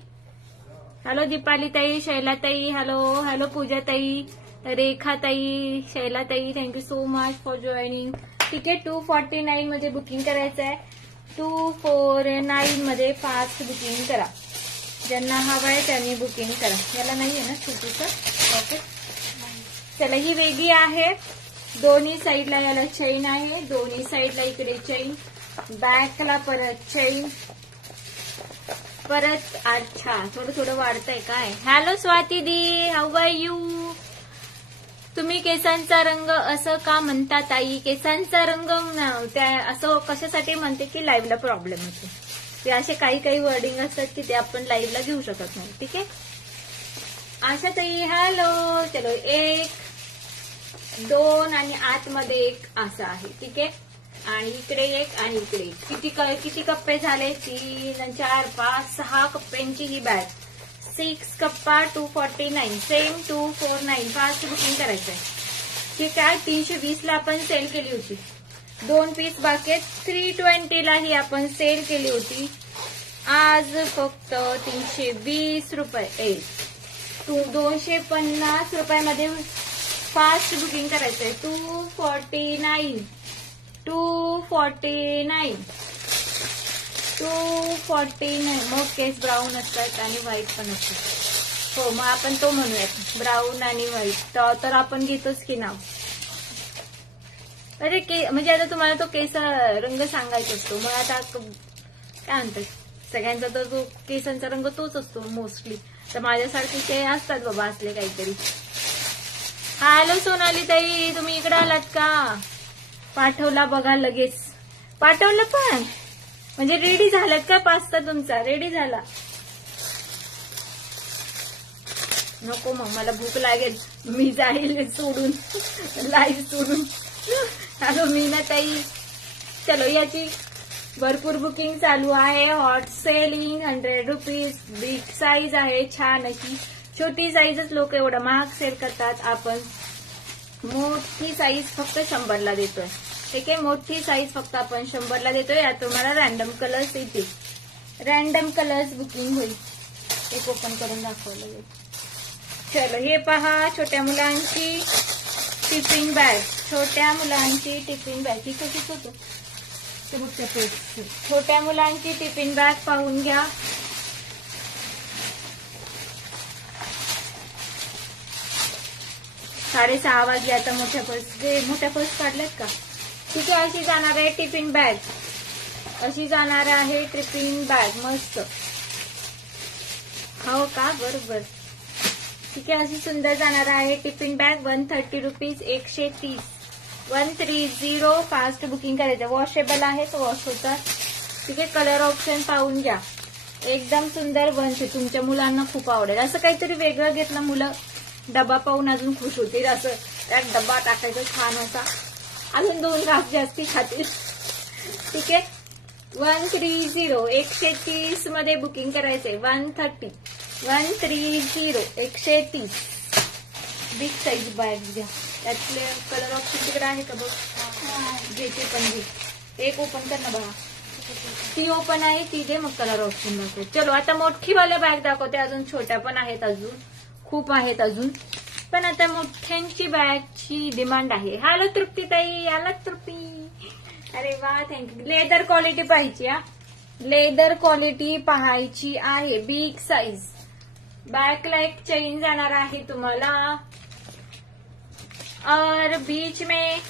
हॅलो दीपाली ताई, शैला ताई, हॅलो हॅलो पूजा ताई, रेखा ताई, शैला ताई, thank you so much for joining. ठीक आहे. 249 मध्ये बुकिंग करायचं आहे. 249 मध्ये फास्ट बुकिंग करा. ज्यांना हवं आहे त्यांनी बुकिंग करा. याला नाहीये ना छोटूचं ओके. चला ही वेगळी आहे. दोन्ही साईडला याला चेन आहे, दोन्ही साईडला इकडे चेन, बॅकला परत चेन, परत. अच्छा थोडं थोडं वाढतंय काय. Hello Swati the, how are you. तुम्ही केसांचा रंग असं का म्हणता ताई? केसांचा रंग त्या असं कशासाठी म्हणते की लाईव्हला प्रॉब्लेम होतो. ते असे काही काही वर्डिंग असतात की ते आपण लाईव्हला घेऊ शकत नाही. ठीक आहे. आशा ताई हॅलो. चलो 1 2 आणि आतमध्ये 1 असं आहे. ठीक आहे. आणि इकडे 1 आणि इकडे 1. किती कप्पे झाले? 3 4 5 6 कप्प्यांची ही बॅग. 6 कप्पा 249, सेम 249. फास्ट बुकिंग करायचंय. ठीक आहे. 320 ला आपण सेल केली होती. 2 पीस बाकी आहेत. 320 ला ही आपण सेल केली होती. आज फक्त 320 रुपये. 250 रुपयामध्ये फास्ट बुकिंग करायचंय. 249 249. मग केस ब्राऊन असतात आणि व्हाईट पण असतात. हो मग आपण तो म्हणूयात, ब्राऊन आणि व्हाईट. तर आपण घेतोच की नाव. अरे म्हणजे आता तुम्हाला तो केस रंग सांगायचा असतो. मग आता काय म्हणतात, सगळ्यांचा तर तो केसांचा रंग तोच असतो मोस्टली. तर माझ्यासारखे असतात बाबा असले काहीतरी. हॅलो सोनाली ताई, तुम्ही इकडे आलात का? पाठवला बघा लगेच. पाठवलं पण म्हणजे रेडी झालात का? पास्ता तुमचा रेडी झाला? नको मग मला भूक लागेल, मी जाईल सोडून, लाईव्ह सोडून. हॅलो मीना ताई. चलो याची भरपूर बुकिंग चालू आहे. Hot selling 100 rupees. Big size आहे छान अशी. छोटी साईजच लोक एवढं महाग सेल करतात. आपण मोठी साईज फक्त 100 ला देतोय. ठीक आहे. मोठी साईज फक्त आपण 100 ला देतोय. यात तुम्हाला रॅन्डम कलर्स येतील. रॅन्डम कलर्स बुकिंग होईल. एक ओपन करून दाखवलं जाईल. चलो हे पहा छोट्या मुलांची टिफिन बॅग. छोट्या मुलांची टिफिन बॅग. ही कशीच होतं छोट्या मुलांची टिफिन बॅग पाहून घ्या. साडेसहा वाजले आता. मोठ्या पर्स काढल्यात का? ठीक आहे. अशी जाणार आहे टिफिन बॅग. अशी जाणार आहे टिफिन बॅग. मस्त हो का? बरोबर. ठीक आहे. अशी सुंदर जाणार आहे tiffin bag. 130 rupees. 130. 130. Fast booking करायचं. वॉशेबल आहे तो, वॉश होतात. ठीक आहे. कलर ऑप्शन पाहून घ्या. एकदम सुंदर बंच आहे. तुमच्या मुलांना खूप आवडेल. असं काहीतरी वेगळं घेतलं मुलं डबा पाहून अजून खुश होतील. असं त्यात डबा टाकायचं छान असा, अजून 2 घास जास्ती खातील. ठीक आहे. 130 130 मध्ये बुकिंग करायचंय. 130 130 बिग साईज बॅग घ्या. त्यातले कलर ऑप्शन तिकडे आहे का बघ. घेते पण घे. एक ओपन कर ना बघा. ती ओपन आहे ती दे, मग कलर ऑप्शन दाखव. चलो आता मोठीवाले बॅग दाखवते. अजून छोट्या पण आहेत, अजून खूप आहेत अजून. पण आता मोठ्यांची बॅगची डिमांड आहे. हॅलो तृप्तीताई, आला तृप्ती. अरे वा, थँक्यू. लेदर क्वालिटी पाहायची. लेदर क्वालिटी पाहायची आहे. बिग साईज बॅकला एक चेन जाणार आहे तुम्हाला. और बीच में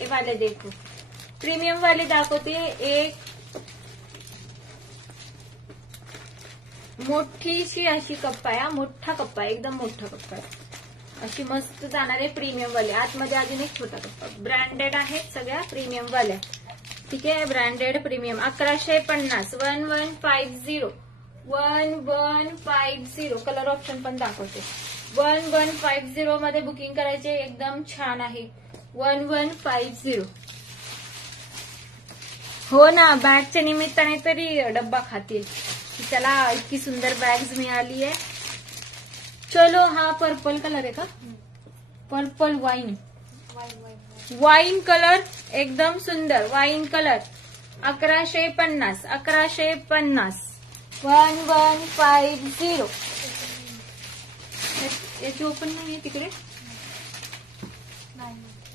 ये वाले देखो, प्रीमियम वाले दाखवते. एक मोठीशी अशी कप्पा आहे. मोठा कप्पा आहे, एकदम मोठा कप्पा आहे. अशी मस्त जाणार आहे प्रीमियम वाले. आतमध्ये अजून एक छोटा कप्पा. ब्रँडेड आहेत सगळ्या प्रीमियम वाल्या. ठीक आहे. Branded premium 1150 1150 1150. कलर ऑप्शन पण दाखवते. 1150 मध्ये बुकिंग करायचे. एकदम छान आहे. 1150. हो ना, बॅगच्या निमित्ताने तरी डब्बा खातील. त्याला इतकी सुंदर बॅग्स मिळाली आहे. चलो, हा पर्पल कलर आहे का. पर्पल वाईन कलर एकदम सुंदर. Wine colour 1150 1150 1150. याची ओपन नाहीये तिकडे.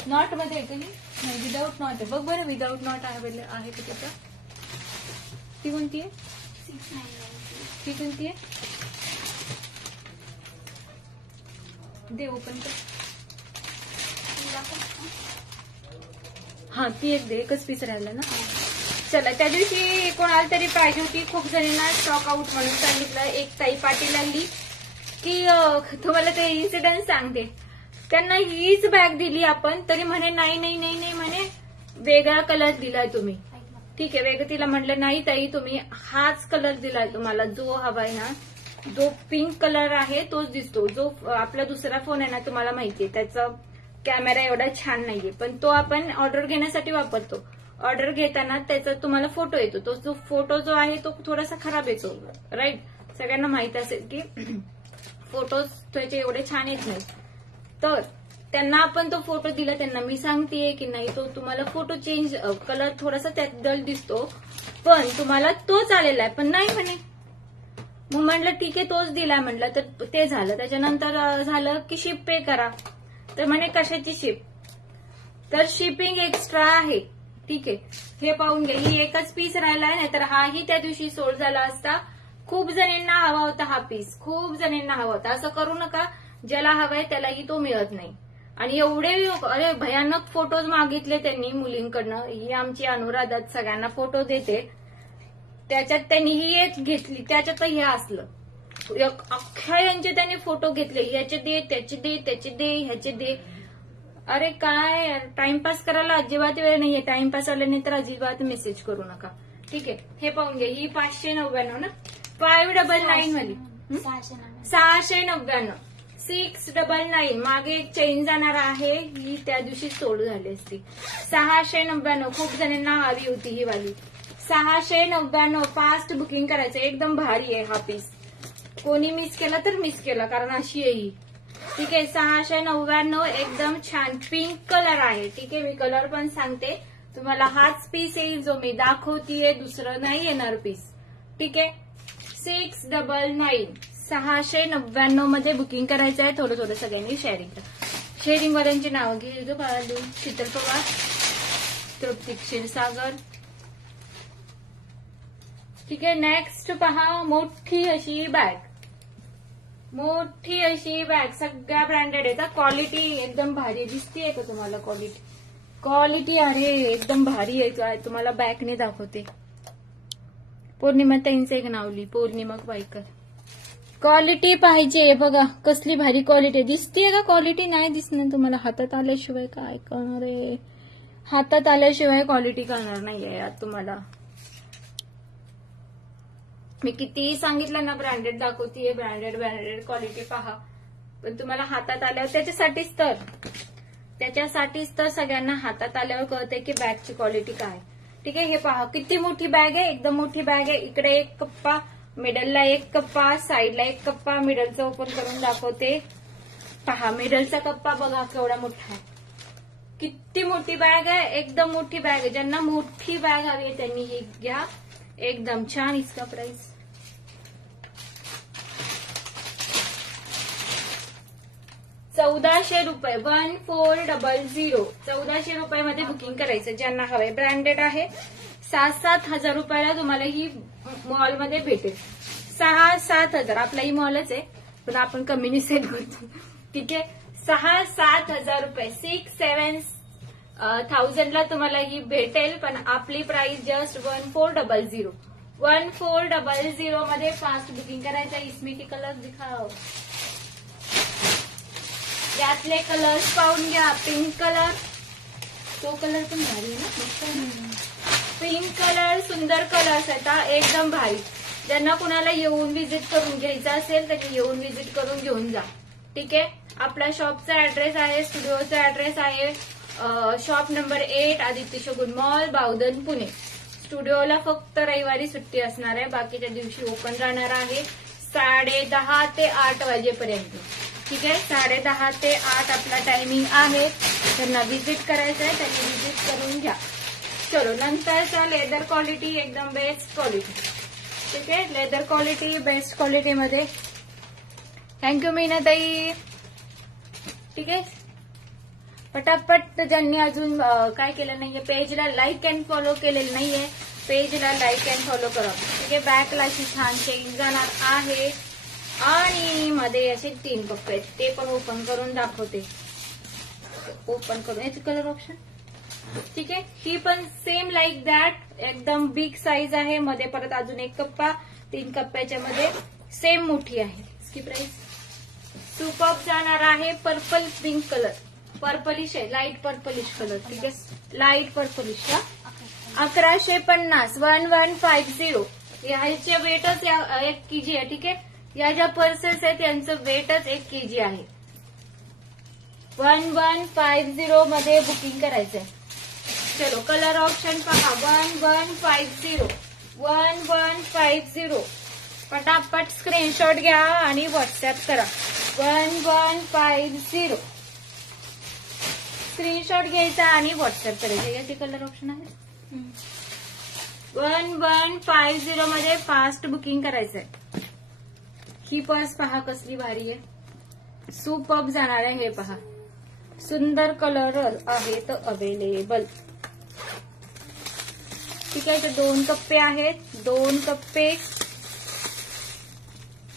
नॉट मध्ये आहे का. नाही, विदाऊट नॉट आहे. बघ बरं, विदाऊट नॉट आहे का त्याचा. ती कोणती आहे. ती कोणती आहे. दे ओपन कर. हा, ती एक दे. एकच पीस राहिला ना. चला, त्या दिवशी कोणाला तरी पाहिजे होती. खूप जणींना स्टॉक आउट म्हणून सांगितलं. एक ताई पाटील आली की तुम्हाला ते इन्सिडेंट सांगते. त्यांना हीच बॅग दिली आपण, तरी म्हणे नाही नाही नाही नाही म्हणे वेगळा कलर दिलाय तुम्ही. ठीक आहे, वेगळं. तिला म्हटलं नाही ताई, तुम्ही हाच कलर दिलाय. तुम्हाला जो हवाय ना, जो पिंक कलर आहे तोच दिसतो. जो आपला दुसरा फोन आहे ना, तुम्हाला माहितीये त्याचा कॅमेरा एवढा छान नाहीये, पण तो आपण ऑर्डर घेण्यासाठी वापरतो. ऑर्डर घेताना त्याचा तुम्हाला फोटो येतो. तो जो फोटो जो आहे तो थोडासा खराब येतो. राईट. सगळ्यांना माहित असेल की फोटोज त्याचे एवढे छान येत नाही. तर त्यांना आपण तो फोटो दिला. त्यांना मी सांगतेय की नाही, तो तुम्हाला फोटो चेंज, कलर थोडासा त्यात डल दिसतो, पण तुम्हाला तोच आलेला आहे. पण नाही म्हणे. मग म्हटलं ठीक आहे, तोच दिलाय म्हटलं. तर ते झालं. त्याच्यानंतर झालं की शिप पे करा. तर म्हणे कशाची शिप. तर शिपिंग एक्स्ट्रा आहे. ठीक आहे, हे पाहून घ्या. ही एकच पीस राहिलाय, नाहीतर हाही त्या दिवशी सोल्ड झाला असता. खूप जणींना हवा होता हा पीस. खूप जणींना हवा होता. असं करू नका. ज्याला हवाय त्यालाही तो मिळत नाही. आणि एवढे अरे भयानक फोटोज मागितले त्यांनी मुलींकडनं. ही आमची अनुराधात सगळ्यांना फोटो देते. त्याच्यात त्यांनी ही एक घेतली, त्याच्यात हे असलं. अख्ख्या यांचे त्यांनी फोटो घेतले. ह्याचे दे, त्याचे दे, त्याचे दे, ह्याचे दे. अरे काय, टाइमपास करायला अजिबात वेळ नाहीये. टाइमपास आल्याने तर अजिबात मेसेज करू नका. ठीक आहे, हे पाहून घ्या. ही 599 ना. 599 वाली 699. 699. मागे एक चेंज जाणार आहे. ही त्या दिवशी सोड झाली असती. 699. खूप जणांना हवी होती ही वाली. 699. फास्ट बुकिंग करायचं. एकदम भारी आहे हा पीस. कोणी मिस केला तर मिस केला, कारण अशी आहे ही. ठीक आहे, 699. एकदम छान पिंक कलर आहे. ठीक आहे, मी कलर पण सांगते तुम्हाला. हाच पीस येईल जो मी दाखवतीये, दुसरं नाही येणार पीस. ठीक आहे, 699. 699 मध्ये बुकिंग करायचं आहे. थोडं थोडं सगळ्यांनी शेअरिंग करा. शेअरिंग वाल्यांची नावं घे जो बाळालू. शीतल पवार, तृप्ती क्षीरसागर. ठीक आहे, नेक्स्ट पहा. मोठी अशी बॅग. मोठी अशी बॅग. सगळ्या ब्रँडेड आहे. क्वालिटी एकदम भारी दिसतीये का तुम्हाला. क्वालिटी अरे एकदम भारी आहे. तुम्हाला बॅगने दाखवते. पौर्णिमा ताईंचं एक नावली, पौर्णिमा वाईकर. क्वालिटी पाहिजे बघा. कसली भारी क्वालिटी दिसतीये का. क्वालिटी नाही दिसणार तुम्हाला. हातात आल्याशिवाय काय कळणार आहे. हातात आल्याशिवाय क्वालिटी कळणार नाहीये यार तुम्हाला. मी कितीही सांगितलं ना ब्रँडेड दाखवतीये, ब्रँडेड क्वालिटी पहा, पण तुम्हाला हातात आल्यावर त्याच्यासाठीच तर सगळ्यांना हातात आल्यावर कळते की बॅगची क्वालिटी काय. ठीक आहे, हे पहा किती मोठी बॅग आहे, एकदम मोठी बॅग आहे. इकडे एक कप्पा, मिडलला एक कप्पा, साईडला एक कप्पा. मिडलचा ओपन करून दाखवते. पहा मिडलचा कप्पा बघा केवढा मोठा आहे. किती मोठी बॅग आहे, एकदम मोठी बॅग आहे. ज्यांना मोठी बॅग हवी आहे त्यांनी ही घ्या, एकदम छान. इसका प्राइस 1400 रुपये, 1400. 1400 रुपयामध्ये बुकिंग करायचं ज्यांना हवंय. ब्रँडेड आहे. 6-7 हजार रुपयाला तुम्हाला ही मॉलमध्ये भेटेल. 6-7 हजार. आपलाही मॉलच आहे पण आपण कमीने सेल करतो. ठीक आहे, 6-7 हजार रुपये, 6-7 थाउजंडला तुम्हाला ही भेटेल. पण आपली प्राइस जस्ट 1400. 1400 मध्ये फास्ट बुकिंग करायचं. इसमें के कलर दिखाओ, यातले कलर्स पाहून घ्या. पिंक कलर, तो कलर पण भारी आहे ना, पिंक कलर, सुंदर कलर्स आहेत एकदम भारी. ज्यांना कुणाला येऊन व्हिजिट करून घ्यायचं असेल त्यांनी येऊन व्हिजिट करून घेऊन जा. ठीक आहे, आपल्या शॉपचा ऍड्रेस आहे, स्टुडिओचा ऍड्रेस आहे शॉप नंबर 8 आदित्य शगुन मॉल, बावधन, पुणे. स्टुडिओला फक्त रविवारी सुट्टी असणार आहे, बाकीच्या दिवशी ओपन राहणार आहे 10:30 ते 8 वाजेपर्यंत. ठीक आहे, 10:30 ते 8 आपला टायमिंग आहे. त्यांना व्हिजिट करायचं आहे त्यांनी व्हिजिट करून घ्या. चलो, नंतरचा लेदर क्वालिटी एकदम बेस्ट क्वालिटी. ठीक आहे, leather quality best क्वालिटीमध्ये. Thank you Meenatai. ठीक आहे, पटापट ज्यांनी अजून काय केलं नाहीये, पेजला लाईक अँड फॉलो केलेलं नाहीये, पेजला लाईक अँड फॉलो करा. ठीक आहे, बॅकला अशी छान चेंज जाणार आहे आणि मध्ये असे 3 कप्पे आहेत, ते पण ओपन करून दाखवते. ओपन करून याचे कलर ऑप्शन. ठीक आहे, ही पण सेम लाईक दॅट एकदम बिग साईज आहे. मध्ये परत अजून एक कप्पा, 3 कप्प्याच्या मध्ये सेम मोठी आहे. इसकी प्राइस सुपर जाणार आहे. पर्पल पिंक कलर, पर्पलिश आहे, लाईट पर्पलिश कलर. ठीक आहे, लाईट पर्पलिश. 1150, 1150. ह्याचे वेटच 1 kg आहे. ठीक आहे, या ज्या पर्सेस आहेत त्यांचं वेटच 1 kg आहे. 1150 मध्ये बुकिंग करायचंय. चलो, कलर ऑप्शन पहा. 1150, 1150. पटापट स्क्रीनशॉट घ्या आणि व्हॉट्सअप करा. 1150 स्क्रीनशॉट घ्यायचा आणि व्हॉट्सअप करायचा. याचे कलर ऑप्शन आहे. 1150 मध्ये फास्ट बुकिंग करायचंय. ही पर्स पहा कसली भारी आहे, सुपर्ब जाणार आहे. हे पहा, सुंदर कलर आहेत अवेलेबल. ठीक आहे, 2 कप्पे आहेत, 2 कप्पे.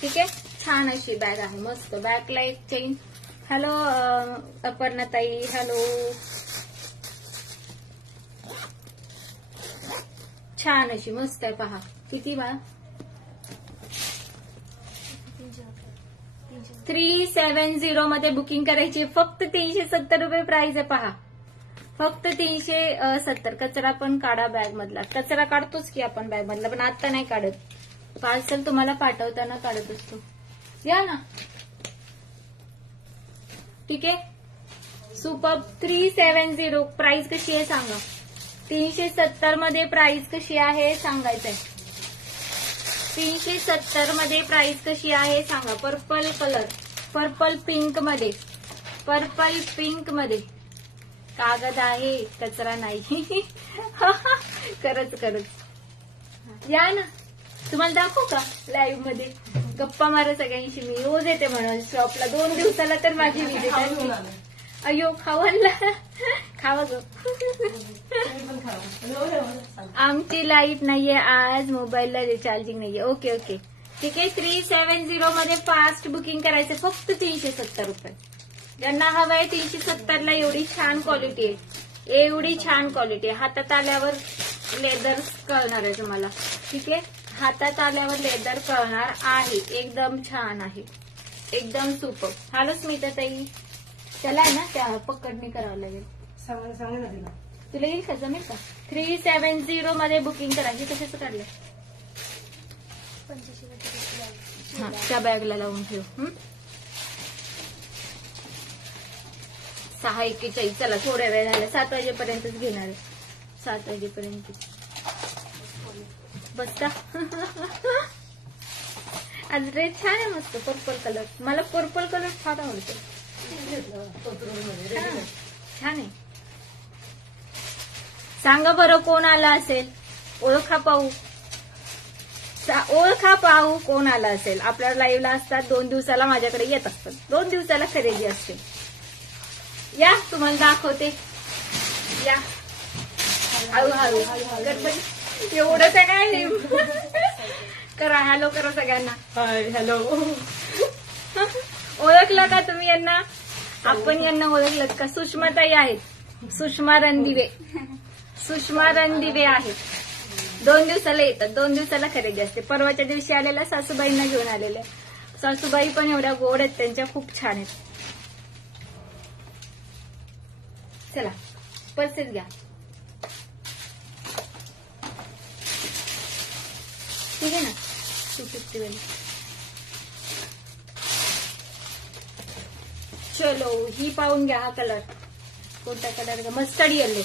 ठीक आहे, छान अशी बॅग आहे, मस्त. बॅकला एक चेन. Hello Aparnatai, hello. छान अशी मस्त आहे पहा. किती बा 370 मध्ये बुकिंग करायची. फक्त 370 रुपये प्राइस आहे पहा, फक्त 370. कचरा पण काढा बॅग मधला. कचरा काढतोच की आपण बॅग मधला, पण आता नाही काढत. पार्सल तुम्हाला पाठवताना काढत असतो. या ना. ठीक आहे, सुपर. 370 प्राइस कशी आहे सांगा. 370 मध्ये प्राइस कशी आहे सांगायचंय. 370 मध्ये प्राइस कशी आहे सांगा. पर्पल कलर, पर्पल पिंक मध्ये, पर्पल पिंक मध्ये कागद आहे, कचरा नाही. खरंच या ना, तुम्हाला दाखवू का लाईव्ह मध्ये. गप्पा मारा सगळ्यांशी. मी रोज येते म्हणून शॉपला, 2 दिवसाला तर माझी विजिट असते. अयो, खावायला खावा ग. आमची लाईट नाहीये आज, मोबाईलला रिचार्जिंग नाहीये. ओके. ठीक आहे, 370 मध्ये फास्ट बुकिंग करायचं. फक्त 370 रुपये. ज्यांना हवंय 370 ला एवढी छान क्वालिटी आहे, एवढी छान क्वालिटी आहे. हातात आल्यावर लेदर कळणार आहे तुम्हाला. ठीक आहे, हातात आल्यावर लेदर कळणार आहे. एकदम छान आहे, एकदम सुपर. हॅलो स्मिताताई, त्याला आहे ना त्या पकडणी करावं लागेल. तुला येईल का, जमेल का. 370 मध्ये बुकिंग करायची. कशाचं काढलं हा त्या बॅगला लावून ठेव. 6:41. चला थोड्या वेळ झाला, 7 वाजेपर्यंतच घेणार आहे. 7 वाजेपर्यंत बसता. आज ड्रेस छान आहे, मस्त पर्पल कलर. मला पर्पल कलर फार आवडतो. छान आहे. सांगा बरं कोण आला असेल, ओळखा पाहू. ओळखा पाहू कोण आला असेल. आपल्या लाईव्हला असतात, 2 दिवसाला माझ्याकडे येत असतात. 2 दिवसाला खरेदी असते. या तुम्हाला दाखवते. या हळूहळू गणपती एवढं काय करा. हॅलो करा सगळ्यांना. Hi hello. ओळखलं का तुम्ही यांना? आपण यांना ओळखलं का? सुषमाताई आहेत. सुषमा रणदिवे. सुषमा रणदिवे आहेत. 2 दिवसाला येतात. 2 दिवसाला खरेदी असते. परवाच्या दिवशी आलेल्या सासूबाईंना घेऊन आलेल्या. सासूबाई पण एवढ्या गोड आहेत, त्यांच्या खूप छान आहेत. चला पर्सेस घ्या. ठीक आहे ना. 250 वाली. चलो ही पाहून घ्या. हा कलर कोणता कलर का? Mustard yellow.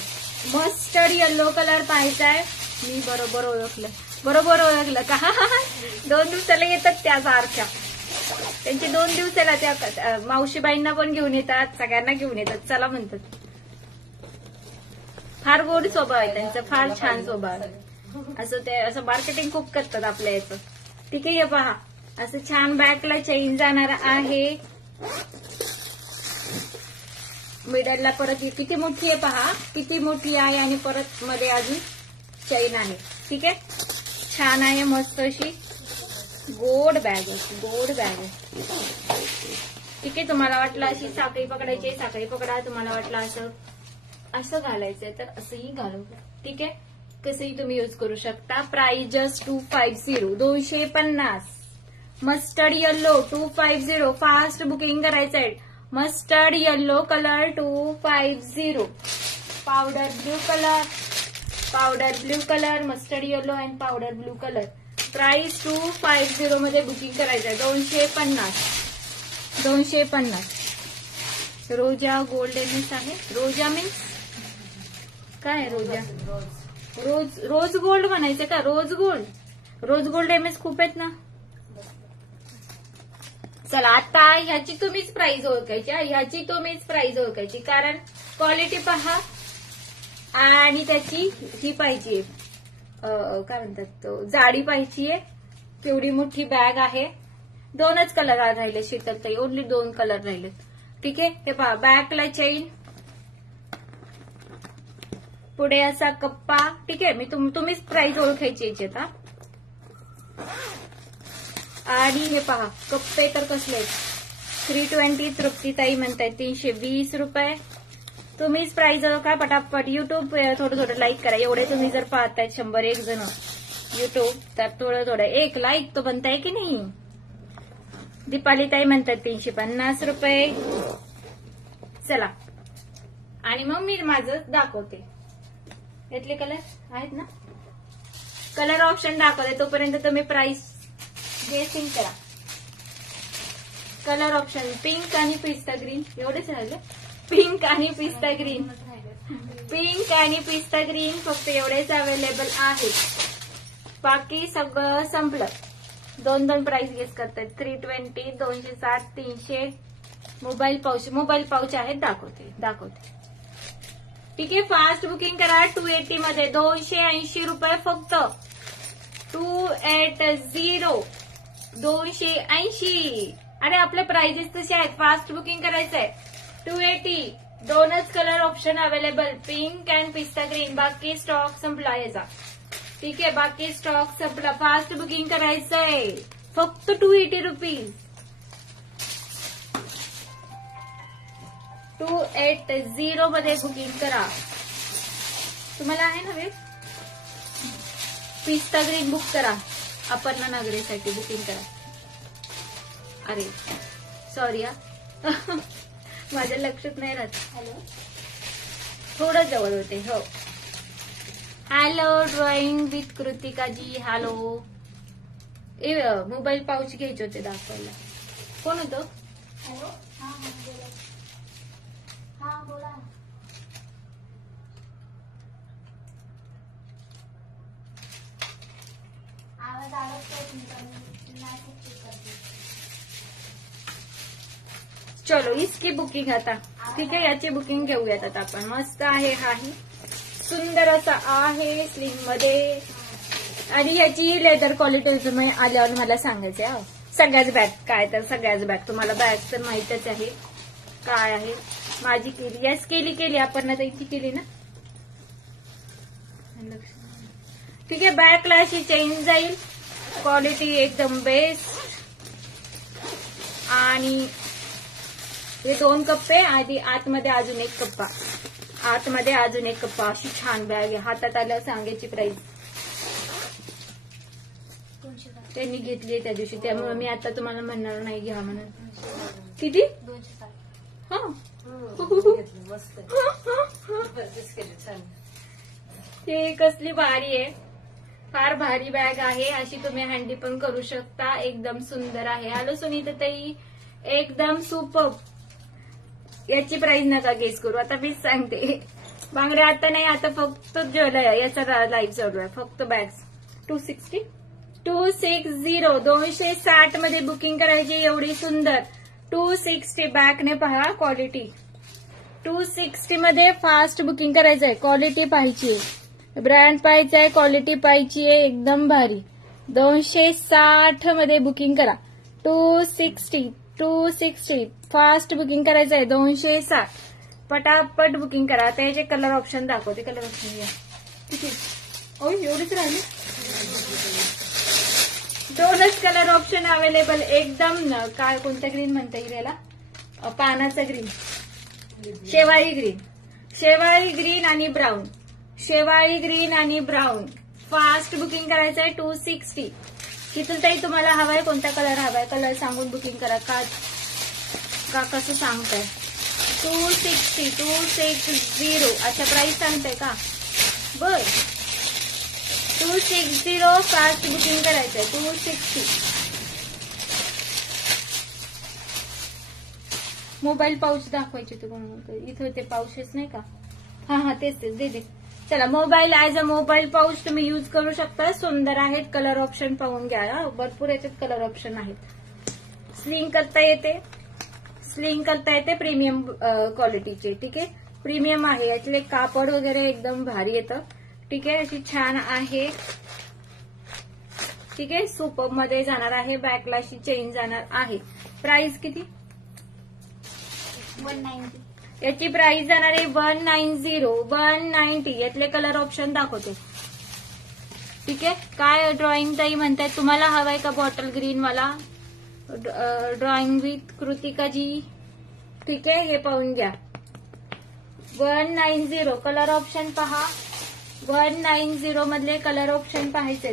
Mustard yellow colour पाहायचा आहे. मी बरोबर ओळखलं. बरोबर ओळखलं का? 2 दिवसाला येतात त्या सारख्या. त्यांचे 2 दिवसाला त्या मावशीबाईंना पण घेऊन येतात, सगळ्यांना घेऊन येतात. चला म्हणतात. फार गोड स्वभाव आहे त्यांचा. फार छान स्वभाव आहे. असं ते असं मार्केटिंग खूप करतात आपल्या याचं. ठीक आहे. पहा असं छान बॅकला चेन जाणार आहे. मिडलला परत किती मोठी आहे पहा, किती मोठी आहे. आणि परत मध्ये अजून चेन आहे. ठीक आहे. छान आहे. मस्त अशी गोड बॅग आहे. गोड बॅग आहे. ठीक आहे. तुम्हाला वाटलं अशी साखळी पकडायची, साखळी पकडा. तुम्हाला वाटलं असं घालायचंय तर असंही घालू. ठीक आहे. कसंही तुम्ही यूज करू शकता. Price just 250. 250. Mustard yellow 250. Fast booking करायचंय. Mustard yellow colour 250. Powder blue colour, powder blue colour, mustard yellow and powder blue colour. Price 250 मध्ये बुकिंग करायचंय. 250. 250. रोजा गोल्डनेस आहे. रोजा मीन्स काय? रोजा रोज गोल्ड म्हणायचं का? Rose gold. रोज गोल्ड एमएस खूप आहेत ना. चला आता ह्याची तुम्हीच प्राइस ओळखायची. ह्याची तुम्हीच प्राइस ओळखायची. कारण क्वालिटी पहा आणि त्याची ही पाहिजे, काय म्हणतात तो, जाडी पाहिजे. केवढी मोठी बॅग आहे. 2च कलर राहिले शीतलताई. ओनली 2 कलर राहिलेत. ठीक आहे. हे पहा बॅकला चेन, पुढे असा कप्पा. ठीक आहे. मी तुम्हीच प्राइस ओळखायची याची आता. आणि हे पहा कप्पे तर कसले आहेत. 320. तृप्तीताई म्हणतायत 320 रुपये. तुम्हीच प्राइस ओळखा पटापट. युट्यूब थोडं लाईक करा. एवढे तुम्ही जर पाहतायत 101 जण युट्यूब, तर थोडं 1 लाईक तो बनताय की नाही. दीपालीताई म्हणतात 350 रुपये. चला आणि मग मी माझं दाखवते. यातले कलर आहेत ना. कलर ऑप्शन दाखवते. तोपर्यंत तुम्ही प्राइस गेसिंग करा. कलर ऑप्शन पिंक आणि पिस्ता ग्रीन एवढेच राहिले. पिंक आणि पिस्ता ग्रीन. पिंक आणि पिस्ता ग्रीन फक्त एवढेच अवेलेबल आहेत. बाकी सगळं संपलं. 2 प्राइस गेस करतात. 320, 260, 300. मोबाईल पाऊच आहेत. दाखवते. ठीक आहे. फास्ट बुकिंग करा. 280 मध्ये 280 रुपये फक्त. 280. 280. अरे आपल्या प्राइजेस तसे आहेत. फास्ट बुकिंग करायचंय. 280. 2च colour option available, pink and pista green. बाकी स्टॉक संपला याचा. ठीक आहे. बाकी स्टॉक संपला. फास्ट बुकिंग करायचंय. फक्त 280 रुपीज. 280 मध्ये बुकिंग करा. तुम्हाला आहे ना वेळ. पिस्ता ग्रीन बुक करा. अपर्णा नगरेसाठी बुकिंग करा. अरे सॉरी माझ्या लक्षात नाही राहत. हॅलो थोडं जवळ होते. हो hello drawing with Kritika ji. Hello mobile pouch घ्यायचे होते दाखवायला. कोण होतं? हॅलो. हा बोला. हा बोला. आवाज आला तुमचा. चलो इसकी बुकिंग आता. ठीक आहे, याची बुकिंग घेऊयात आता आपण. मस्त आहे, हाही सुंदर असा आहे स्लिम मध्ये. आणि याची लेदर क्वालिटी तुम्ही आल्यावर मला सांगायचे. सगळ्याच बॅग काय तर सगळ्याच बॅग तुम्हाला बॅग तर माहितच आहे काय आहे. माझी केली, यस केली आपण आता इथे केली ना. ठीक आहे, बॅकला अशी चेंज जाईल. क्वालिटी एकदम बेस्ट. आणि हे 2 कप्पे आधी आतमध्ये अजून 1 कप्पा. आतमध्ये अजून 1 कप्पा. अशी छान बॅग आहे. हातात आल्यावर सांगायची प्राइस. त्यांनी घेतली त्या दिवशी, त्यामुळे मी आता तुम्हाला म्हणणार नाही घ्या म्हणून. किती? 260. हा हे कसली भारी आहे. फार भारी बॅग आहे. अशी तुम्ही हँडी पण करू शकता. एकदम सुंदर आहे. हॅलो सुनीता ताई, एकदम सुपर. याची प्राइस नका गेस करू, आता मीच सांगते. बांगड्या आता नाही, आता फक्त ज्वेलरी याचा लाईव्ह चालू आहे. फक्त बॅग्स 260 260 मध्ये बुकिंग करायची. एवढी सुंदर 260 बॅगने पहा क्वालिटी. 260 मध्ये फास्ट बुकिंग करायचं आहे. क्वालिटी पाहायची आहे, ब्रँड पाहायचा आहे, क्वालिटी पाहायची आहे. एकदम भारी. 260 मध्ये बुकिंग करा. 260 फास्ट बुकिंग करायचं आहे. 260 पटापट बुकिंग करा. आता याचे कलर ऑप्शन दाखवते. कलर ऑप्शन घ्या. किती? ओ एवढीच राहिली. 2च कलर ऑप्शन अवेलेबल. एकदम काय कोणता ग्रीन म्हणता येईल याला? पानाचा ग्रीन, शेवाळी ग्रीन आणि ब्राऊन. शेवाळी ग्रीन आणि ब्राऊन. फास्ट बुकिंग करायचं आहे. 260. किती ताई तुम्हाला हवाय? कोणता कलर हवाय? कलर सांगून बुकिंग करा. का कसं सांगताय? 260 अच्छा प्राइस सांगताय का? बर 260 फास्ट बुकिंग करायचंय. 260. मोबाईल पाऊच दाखवायचे तुम्हाला. इथं ते पाऊचेस नाही का? हा तेच दे. चला, mobile as a mobile pouch तुम्ही युज करू शकता. सुंदर आहेत. कलर ऑप्शन पाहून घ्या. भरपूर याच्यात कलर ऑप्शन आहेत. स्लिंग करता येते. प्रीमियम क्वालिटीचे. ठीक आहे, प्रीमियम आहे. यातले कापड वगैरे एकदम भारी येतं. ठीक आहे, अशी छान आहे. ठीक आहे, सुपर मध्ये जाणार आहे. बॅकला अशी चेन जाणार आहे. प्राइस किती? 190. याची प्राइस जाणार आहे 190. यातले कलर ऑप्शन दाखवते. ठीक आहे, काय ड्रॉइंग ताई म्हणताय? तुम्हाला हवाय का बॉटल ग्रीन वाला? ड्रॉइंग विथ कृतिका जी. ठीक आहे, हे पाहून घ्या. 190 कलर ऑप्शन पहा. 190 मधले कलर ऑप्शन पाहायचे.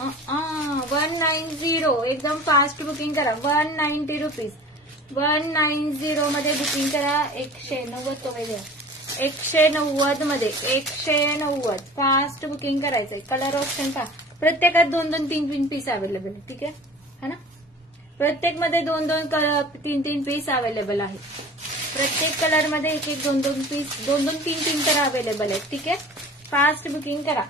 190 एकदम फास्ट बुकिंग करा. 190 रुपीज. 190 मध्ये बुकिंग करा. 190 तो वेगळा. 190 मध्ये 190 फास्ट बुकिंग करायचंय. कलर ऑप्शन पहा. प्रत्येकात 2-2, 3-3 पीस अवेलेबल आहे. ठीक आहे ना? प्रत्येक मध्ये 2-2, 3-3 पीस अवेलेबल आहे. प्रत्येक कलर मध्ये 1-1, 2-2 पीस, 2-2, 3-3 तर अवेलेबल आहेत. ठीक आहे, फास्ट बुकिंग करा.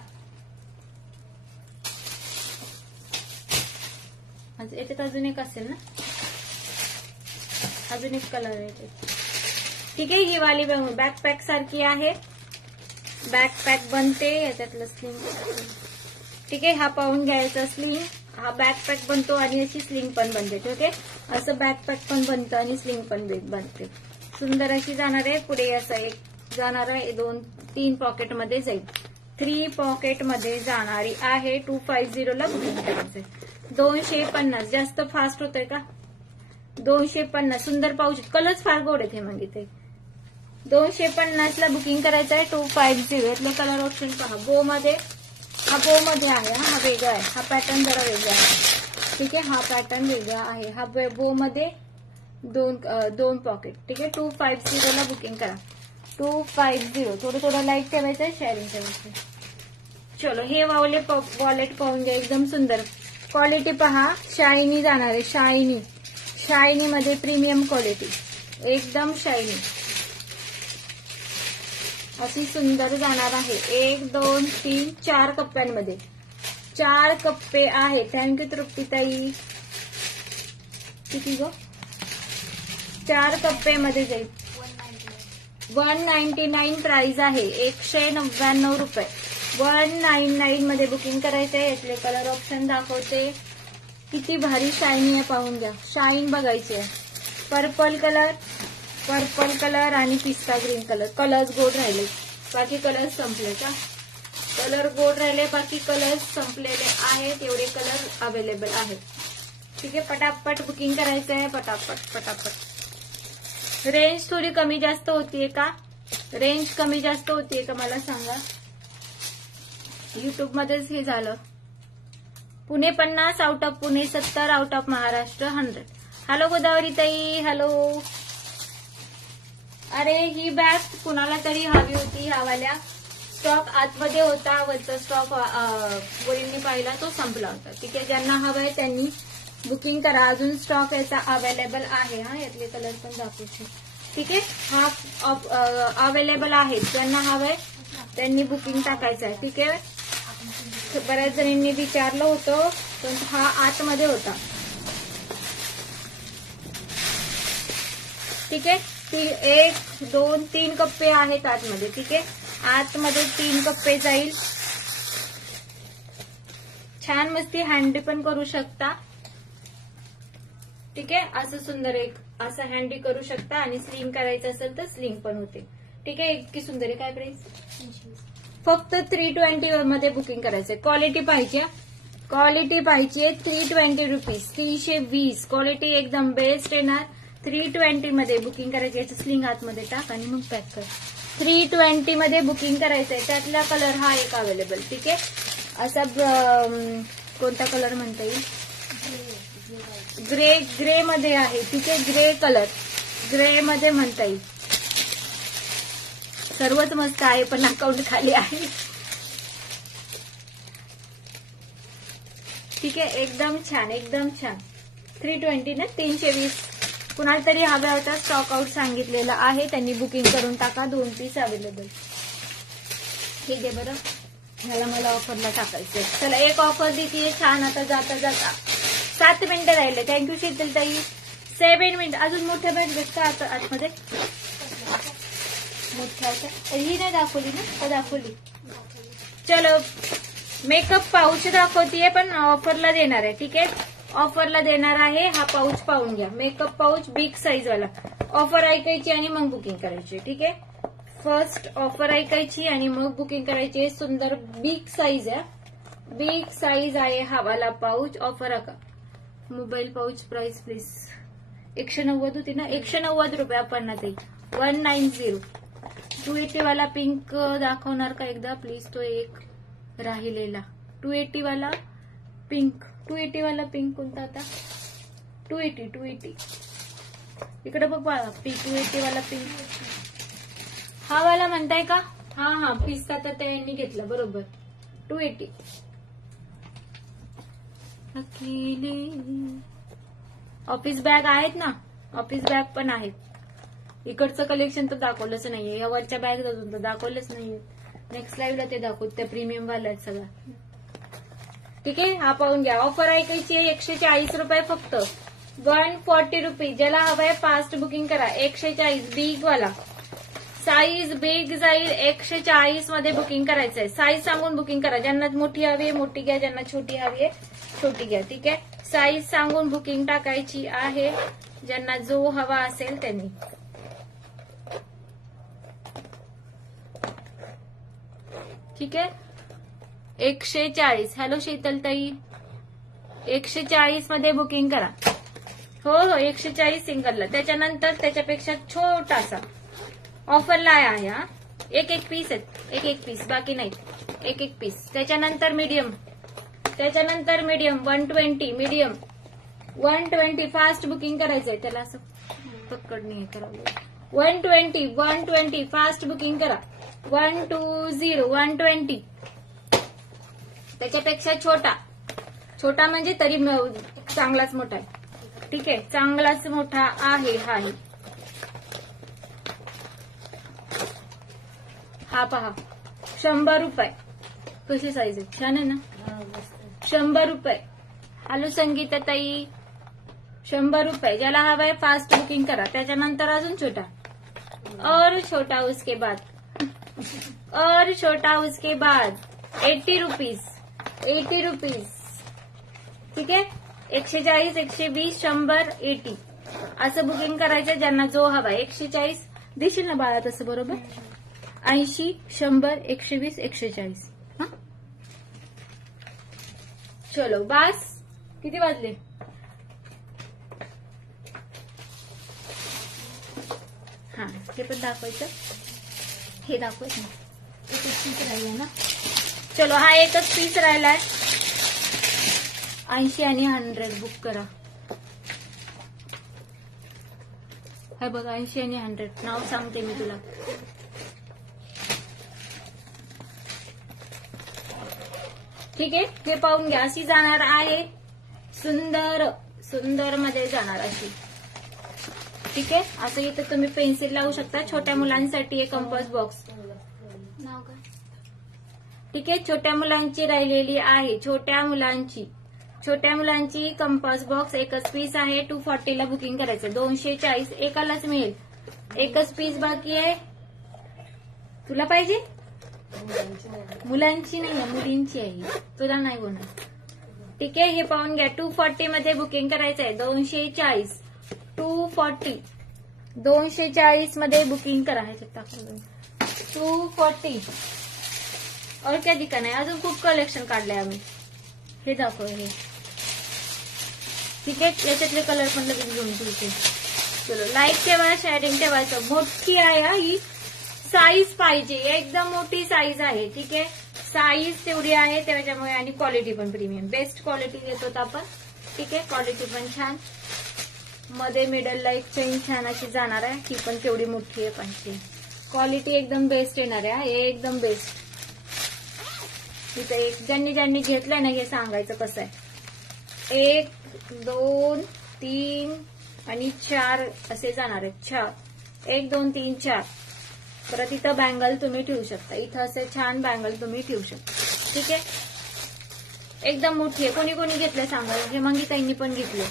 याच्यात अजून एक असेल ना? अजून एक कलर आहे. ठीक आहे, ही वाली बॅकपॅक सारखी आहे. बॅकपॅक बनते याच्यातलं स्लिंग. ठीक आहे, हा पाहून घ्यायचा स्लिंग. हा बॅकपॅक बनतो आणि याची स्लिंग पण बनते. ठीक आहे, असं बॅकपॅक पण बनतं आणि स्लिंग पण बनते. सुंदर अशी जाणार आहे. पुढे असं एक जाणार आहे. 2-3 पॉकेट मध्ये जाईल. 3 पॉकेट मध्ये जाणारी आहे. 250 ला बुकिंग करायचंय. 250. जास्त फास्ट होतंय का? 250. सुंदर पाऊच. कलर्स फार गोड आहेत हे म्हणजे ते. 250 ला बुकिंग करायचं आहे. 250. यातलं कलर ऑप्शन पहा. बो मध्ये हा आहे. हा वेगळा आहे. हा पॅटर्न जरा वेगळा आहे. ठीक आहे, हा पॅटर्न वेगळा आहे. हा बो मध्ये 2 पॉकेट. ठीक आहे, 250 ला बुकिंग करा. 250. थोडं लाईट ठेवायचं आहे. शेअरिंग करायचं. चलो, हे वॉलेट पाहून घ्या. एकदम सुंदर क्वालिटी पहा, शायनी जाणार आहे. शायनी मध्ये प्रीमियम क्वालिटी, एकदम शायनी अशी सुंदर जाणार आहे. 1 2 3 4 कप्प्यांमध्ये 4 कप्पे आहे. थँक्यू तृप्तीताई. किती गो? 4 कप्पे मध्ये जाईल. 199 प्राइस आहे. 199 रुपये. 199 मध्ये बुकिंग करायचंय. यातले कलर ऑप्शन दाखवते. किती भारी शायनी आहे पाहून घ्या. शाईन बघायची आहे. पर्पल कलर आणि पिस्ता ग्रीन कलर. कलर्स गोड राहिले, बाकी कलर्स संपले का? कलर गोड राहिले, बाकी कलर्स संपलेले आहेत. एवढे कलर अवेलेबल आहेत. ठीक आहे, पटापट बुकिंग करायचं आहे. पटापट. रेंज थोडी कमी जास्त होतीये का? रेंज कमी जास्त होतीये का मला सांगा. युट्यूब मध्येच हे झालं. Pune 50 out of Pune, 70 out of Maharashtra 100. Hello Godavari ताई, हॅलो. अरे ही बॅग कुणाला तरी हवी होती. ह्यावाल्या स्टॉक आतमध्ये होता. वरचा स्टॉक वरीलनी पाहिला, तो संपला होता. ठीक आहे, ज्यांना हवंय त्यांनी बुकिंग करा. अजून स्टॉक याचा अवेलेबल आहे. हा, यातले कलर पण दाखवते. ठीक आहे, हा अवेलेबल आहे. ज्यांना हवंय त्यांनी बुकिंग टाकायचं आहे. ठीक आहे, बऱ्याच जणांनी विचारलं होतं, पण हा आतमध्ये होता. ठीक आहे, 1 2 3 कप्पे आहेत आतमध्ये. ठीक आहे, आतमध्ये 3 कप्पे जाईल. छान मस्ती हँडी पण करू शकता. ठीक आहे, असं सुंदर एक असं हँडी करू शकता. आणि स्लिंग करायचं असेल तर स्लिंग पण होते. ठीक आहे, इतकी सुंदर आहे. काय प्राइस? फक्त 320 मध्ये बुकिंग करायचंय. क्वालिटी पाहिजे 320 रुपीज. 320 क्वालिटी एकदम बेस्ट येणार. 320 मध्ये बुकिंग करायची. याचं स्लिंग आतमध्ये टाक आणि मग पॅक कर. 320 मध्ये बुकिंग करायचंय. त्यातला कलर हा एक अवेलेबल. ठीक आहे, असा कोणता कलर म्हणता येईल? ग्रे मध्ये आहे. ठीक आहे, ग्रे कलर, ग्रे मध्ये म्हणता येईल. सर्वच मस्त आहे, पण अकाउंट खाली आहे. ठीक आहे, एकदम छान. 320 ना, 320. कुणाला तरी हव्या होता. स्टॉक आउट सांगितलेलं आहे. त्यांनी बुकिंग करून टाका. 2 पीस अवेलेबल. ठीक आहे, बरं. ह्याला मला ऑफरला टाकायचंय. चला, एक ऑफर देते छान. आता जाता 7 मिनिटं राहिले. थँक्यू शीतल ताई. 7 मिनिट. अजून मोठ्या बॅग भेटता आता आतमध्ये. मोठ्या ही नाही दाखवली ना, का दाखवली? चलो, मेकअप पाऊच दाखवतीये, पण ऑफरला देणार आहे. ठीक आहे, ऑफरला देणार आहे. हा पाऊच पाहून घ्या. मेकअप पाऊच बिग साईज वाला. ऑफर ऐकायची आणि मग बुकिंग करायची. ठीक आहे, फर्स्ट ऑफर ऐकायची आणि मग बुकिंग करायची. सुंदर बिग साईज आहे. बिग साईज आहे हा वाला पाऊच. ऑफर का? Mobile pouch price please. 190 होती ना, 190 रुपये. आपण ते 190. 280 वाला पिंक दाखवणार का एकदा प्लीज? तो एक राहिलेला 280 वाला पिंक. 280 वाला पिंक कोणता आता? 280 इकडे बघ बाळा. 280 वाला पिंक हा वाला म्हणताय का? हा पिस्ता तर त्यांनी घेतला बरोबर. 280. ऑफिस बॅग आहेत ना, ऑफिस बॅग पण आहेत. इकडचं कलेक्शन तर दाखवलंच नाहीये. या वरच्या बॅग अजून तर दाखवलंच नाहीये. नेक्स्ट लाईव्हला ते दाखवत. त्या प्रीमियम वाल्या आहेत सगळ्या. ठीक आहे, हा पाहून घ्या. ऑफर ऐकायची आहे. 140 रुपये फक्त. 140 रुपीज. ज्याला हवाय फास्ट बुकिंग करा. 140 बिग वाला साईज बिग जाईल. 140 मध्ये बुकिंग करायचंय. साईज सांगून बुकिंग करा. ज्यांना मोठी हवी आहे मोठी घ्या, ज्यांना छोटी हवी आहे छोटी घ्या. ठीक आहे, साईज सांगून बुकिंग टाकायची आहे. ज्यांना जो हवा असेल त्यांनी. ठीक आहे, 140. हॅलो शीतलताई, 140 मध्ये बुकिंग करा. हो 140 सिंगलला. त्याच्यानंतर त्याच्यापेक्षा छोटासा ऑफरला आहे. हा एक पीस आहेत. एक पीस, बाकी नाही. एक पीस. त्याच्यानंतर मीडियम. 120 मीडियम. 120 फास्ट बुकिंग करायचंय. त्याला असं पकड नाही करावं. 120 फास्ट बुकिंग करा. 120 त्याच्यापेक्षा छोटा. छोटा म्हणजे तरी चांगलाच मोठा आहे. ठीक आहे, चांगलाच मोठा आहे. हा पहा 100 रुपये. कशी साईज आहे, छान आहे ना. 100 रुपये. हॅलो संगीता ताई, 100 रुपये. ज्याला हवाय फास्ट बुकिंग करा. त्याच्यानंतर अजून छोटा और छोटा उसके बाद और छोटा उसके बाद 80 रुपीज. 80 रुपीज. ठीक आहे, 140, 120, 100, 80 असं बुकिंग करायचं ज्यांना जो हवा. 140 देशील ना बाळा तसं बरोबर. 80, 100, 120, 140. हा चलो बस. किती वाजले? हा हे पण दाखवायचं. हे दाखवायचं ना. एकच पीस राहिलाय ना. चलो हा एकच पीस राहिलाय. 80 आणि 100 बुक करा. हे बघा 80 आणि 100 नाव सांगते मी तुला. ठीक आहे, हे पाहून घ्या. अशी जाणार आहे. सुंदर सुंदर मध्ये जाणार अशी. ठीक आहे, असं इथं तुम्ही पेन्सिल लावू शकता. छोट्या मुलांसाठी एक कंपास बॉक्स. नाव काय? ठीक आहे, छोट्या मुलांची राहिलेली आहे. छोट्या मुलांची कंपास बॉक्स एकच पीस आहे. 240 ला बुकिंग करायचं. 240 एकालाच मिळेल. एकच पीस बाकी आहे. तुला पाहिजे? मुलांची नाही, मुलींची आहे. तुला नाही होणार. ठीक आहे, हे पाहून घ्या. 240 मध्ये बुकिंग करायचं आहे. 240 240 240 मध्ये बुकिंग करा. हे 240. और क्या दिका नाही. अजून खूप कलेक्शन काढलंय आम्ही. हे दाखव हे. ठीक आहे, याच्यातले कलर पण लगेच घेऊन ठेवते. चलो लाईक ठेवा, शेअरिंग ठेवायचं. मोठी आहे ही साईज पाहिजे. एकदम मोठी साईज आहे. ठीक आहे, साईज तेवढी आहे त्याच्यामुळे. आणि क्वालिटी पण प्रीमियम बेस्ट क्वालिटी देतो आपण. ठीक आहे, क्वालिटी पण छान. मध्ये मिडलला एक चेन छान अशी जाणार आहे. ती पण तेवढी मोठी आहे पाहिजे. क्वालिटी एकदम बेस्ट येणार आहे. एकदम बेस्ट. तिथे एक ज्यांनी घेतलंय ना हे सांगायचं कसं आहे. 1, 2, 3 आणि 4 असे जाणार आहेत. 4 1, 2, 3, 4. परत इथं बँगल तुम्ही ठेवू शकता. इथं असे छान बँगल तुम्ही ठेवू शकता. ठीक आहे, एकदम मोठी आहे. कोणी कोणी घेतलंय सांगा. हेमांगी ताईंनी पण घेतले.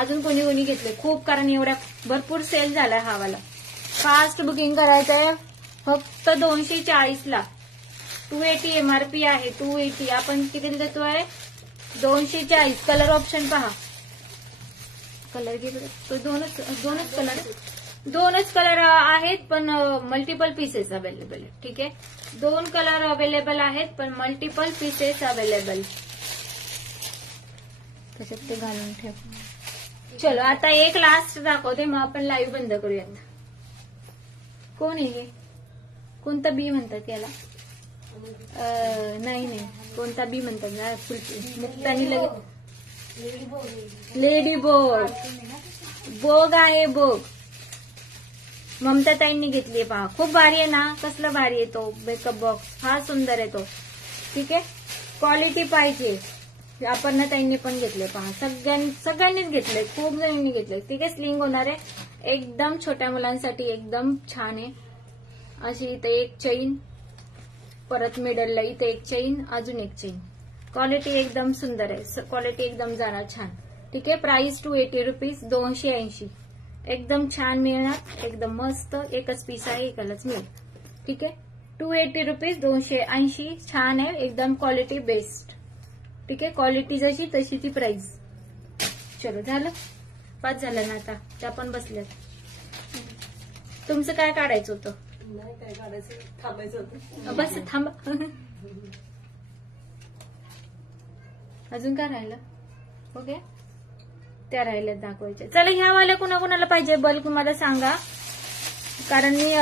अजून कोणी कोणी घेतले खूप. कारण एवढ्या भरपूर सेल झालाय हावाला. फास्ट बुकिंग करायचं आहे. फक्त 240 ला. 280 एमआरपी आहे. 280 आपण किती देतोय? 240. कलर ऑप्शन पहा. कलर घे. दोनच कलर आहेत पण मल्टिपल पीसेस अवेलेबल आहे. ठीक आहे, 2 कलर अवेलेबल आहेत पण मल्टिपल पीसेस अवेलेबल. त्याच्यात ते घालून ठेव. चलो आता एक लास्ट दाखवते मग आपण लाईव्ह बंद करूयात. कोण आहे हे? कोणता बी म्हणतात याला? नाही कोणता बी म्हणतात. मुक्तानी लेडी बोग. बोग आहे बोग. ममता ताईंनी घेतली पहा. खूप भारी आहे ना. कसला भारी आहे तो मेकअप बॉक्स. हा सुंदर आहे तो. ठीक आहे, क्वालिटी पाहिजे. आपण ताईंनी पण घेतले पहा. सगळ्यांनीच घेतले. खूप जणांनी घेतले. ठीक आहे, स्लिंग होणार आहे. एकदम छोट्या मुलांसाठी एकदम छान आहे. अशी इथे एक चेन. परत मिडलला इथे एक चेन. अजून एक चेन. क्वालिटी एकदम सुंदर आहे. क्वालिटी एकदम जाणार छान. ठीक आहे, प्राइस 280 रुपीज. 280 एकदम छान मिळणार. एकदम मस्त. एकच पीस आहे, एकालाच मिळेल. ठीक आहे, 280 रुपीज. 280 छान आहे एकदम. Quality best. ठीक आहे, क्वालिटी जशी तशी ती प्राइस. चलो झालं. 5 झालं ना आता. त्या पण बसल्यात. तुमचं काय काढायचं होतं? नाही काय काढायचं, थांबायचं होतं. बस थांबा. अजून काय राहिलं? ओके, त्या राहिल्यात दाखवायच्या. चला ह्या वाल्या कुणाकुणाला पाहिजे बल्क मला सांगा. कारण मी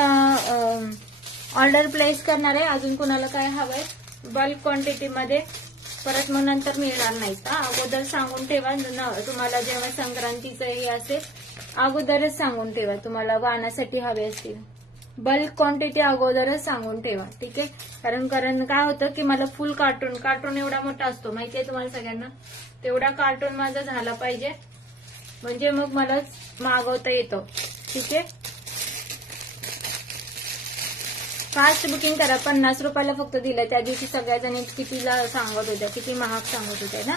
ऑर्डर प्लेस करणार आहे. अजून कुणाला काय हवंय बल्क क्वांटिटी मध्ये. परत मग नंतर मिळणार नाहीत. अगोदर सांगून ठेवा. तुम्हाला जेव्हा संक्रांतीचं हे असेल अगोदरच सांगून ठेवा. तुम्हाला वाणासाठी हवे असतील. बल्क क्वांटिटी अगोदरच सांगून ठेवा, ठीक आहे. कारण काय होतं की मला फुल कार्टून एवढा मोठा असतो माहितीये तुम्हाला सगळ्यांना, तेवढा कार्टून माझा झाला पाहिजे म्हणजे मग मला मागवता येतो, ठीक आहे. फास्ट बुकिंग करा. 50 रुपयाला फक्त दिलं. त्या दिवशी सगळ्या जणी कितीला सांगत होत्या, किती महाग सांगत होत्या ना.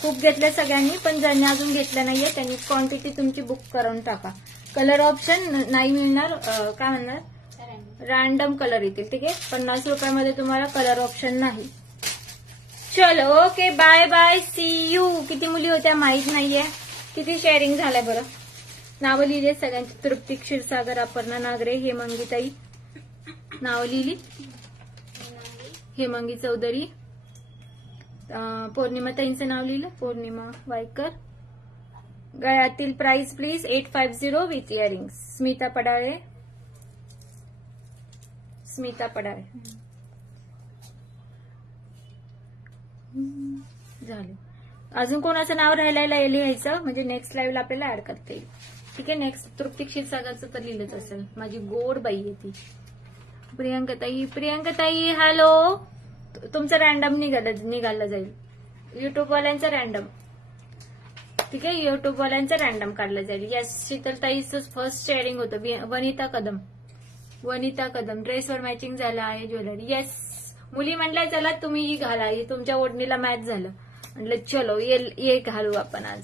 खूप घेतल्या सगळ्यांनी, पण ज्यांनी अजून घेतलं नाहीये त्यांनी क्वांटिटी तुमची बुक करून टाका. कलर ऑप्शन नाही मिळणार, काय म्हणणार, रॅन्डम कलर येतील, ठीक आहे. 50 रुपयामध्ये तुम्हाला कलर ऑप्शन नाही. चलो okay, bye bye, see you. किती मुली होत्या माहित नाहीये. किती शेअरिंग झालंय बरं. नावं लिहिली सगळ्यांची. तृप्ती क्षीरसागर, अपर्णा नागरे, हेमंगीताई नावं लिहिली, हेमंगी चौधरी, पौर्णिमा ताईंचं नाव लिहिलं, पौर्णिमा वायकर. गळ्यातील price please 850 with earrings. Smita Padale झाले. अजून कोणाचं नाव राहिलेलं लिहायचं म्हणजे नेक्स्ट लाईव्हला आपल्याला ऍड करता येईल, ठीक आहे. नेक्स्ट तृप्ती क्षीरसागरचं तर लिहिलंच असेल. माझी गोड बाई आहे ती. प्रियंकाताई हॅलो. तुमचं रॅन्डम निघालं जाईल. युट्यूबवाल्यांचं रॅन्डम, ठीक आहे. युट्यूबवाल्यांचं रॅन्डम काढलं जाईल. येस, शीतलताईचं फर्स्ट शेअरिंग होतं. वनिता कदम ड्रेसवर मॅचिंग झालं आहे ज्वेलरी. येस, मुली म्हणल्या चला तुम्ही ही घाला, ही तुमच्या ओढणीला मॅच झालं. म्हटलं चलो ये घालू आपण आज,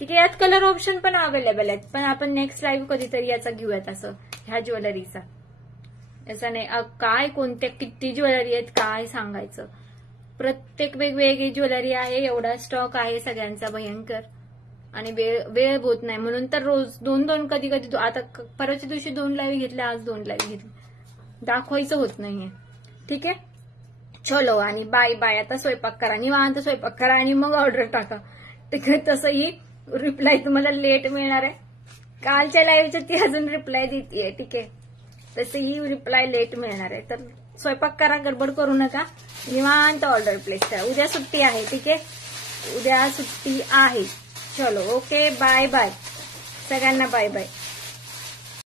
ठीक आहे. यात कलर ऑप्शन पण अवेलेबल आहेत, पण आपण नेक्स्ट लाईव्ह कधीतरी याचा घेऊयात असं, ह्या ज्वेलरीचा. याचा नाही काय, कोणत्या किती ज्वेलरी आहेत काय सांगायचं. प्रत्येक वेगवेगळी ज्वेलरी आहे. एवढा स्टॉक आहे सगळ्यांचा भयंकर, आणि वेळ होत नाही म्हणून तर रोज 2 कधी आता परवाच्या दिवशी 2 लाईव्ह घेतल्या, आज 2 लाईव्ह घेतल्या. दाखवायचं होत नाहीये, ठीक आहे. चलो आणि बाय बाय. आता स्वयंपाक करा, निवांत स्वयंपाक करा आणि मग ऑर्डर टाका, ठीक आहे. तसंही रिप्लाय तुम्हाला लेट मिळणार आहे. कालच्या लाईव्हचं ती अजून रिप्लाय देतीये, ठीक आहे. तसंही रिप्लाय लेट मिळणार आहे. तर स्वयंपाक करा, गडबड करू नका, निवांत ऑर्डर प्लेस करा. उद्या सुट्टी आहे, ठीक आहे. उद्या सुट्टी आहे. चलो ओके, बाय बाय सगळ्यांना, बाय बाय.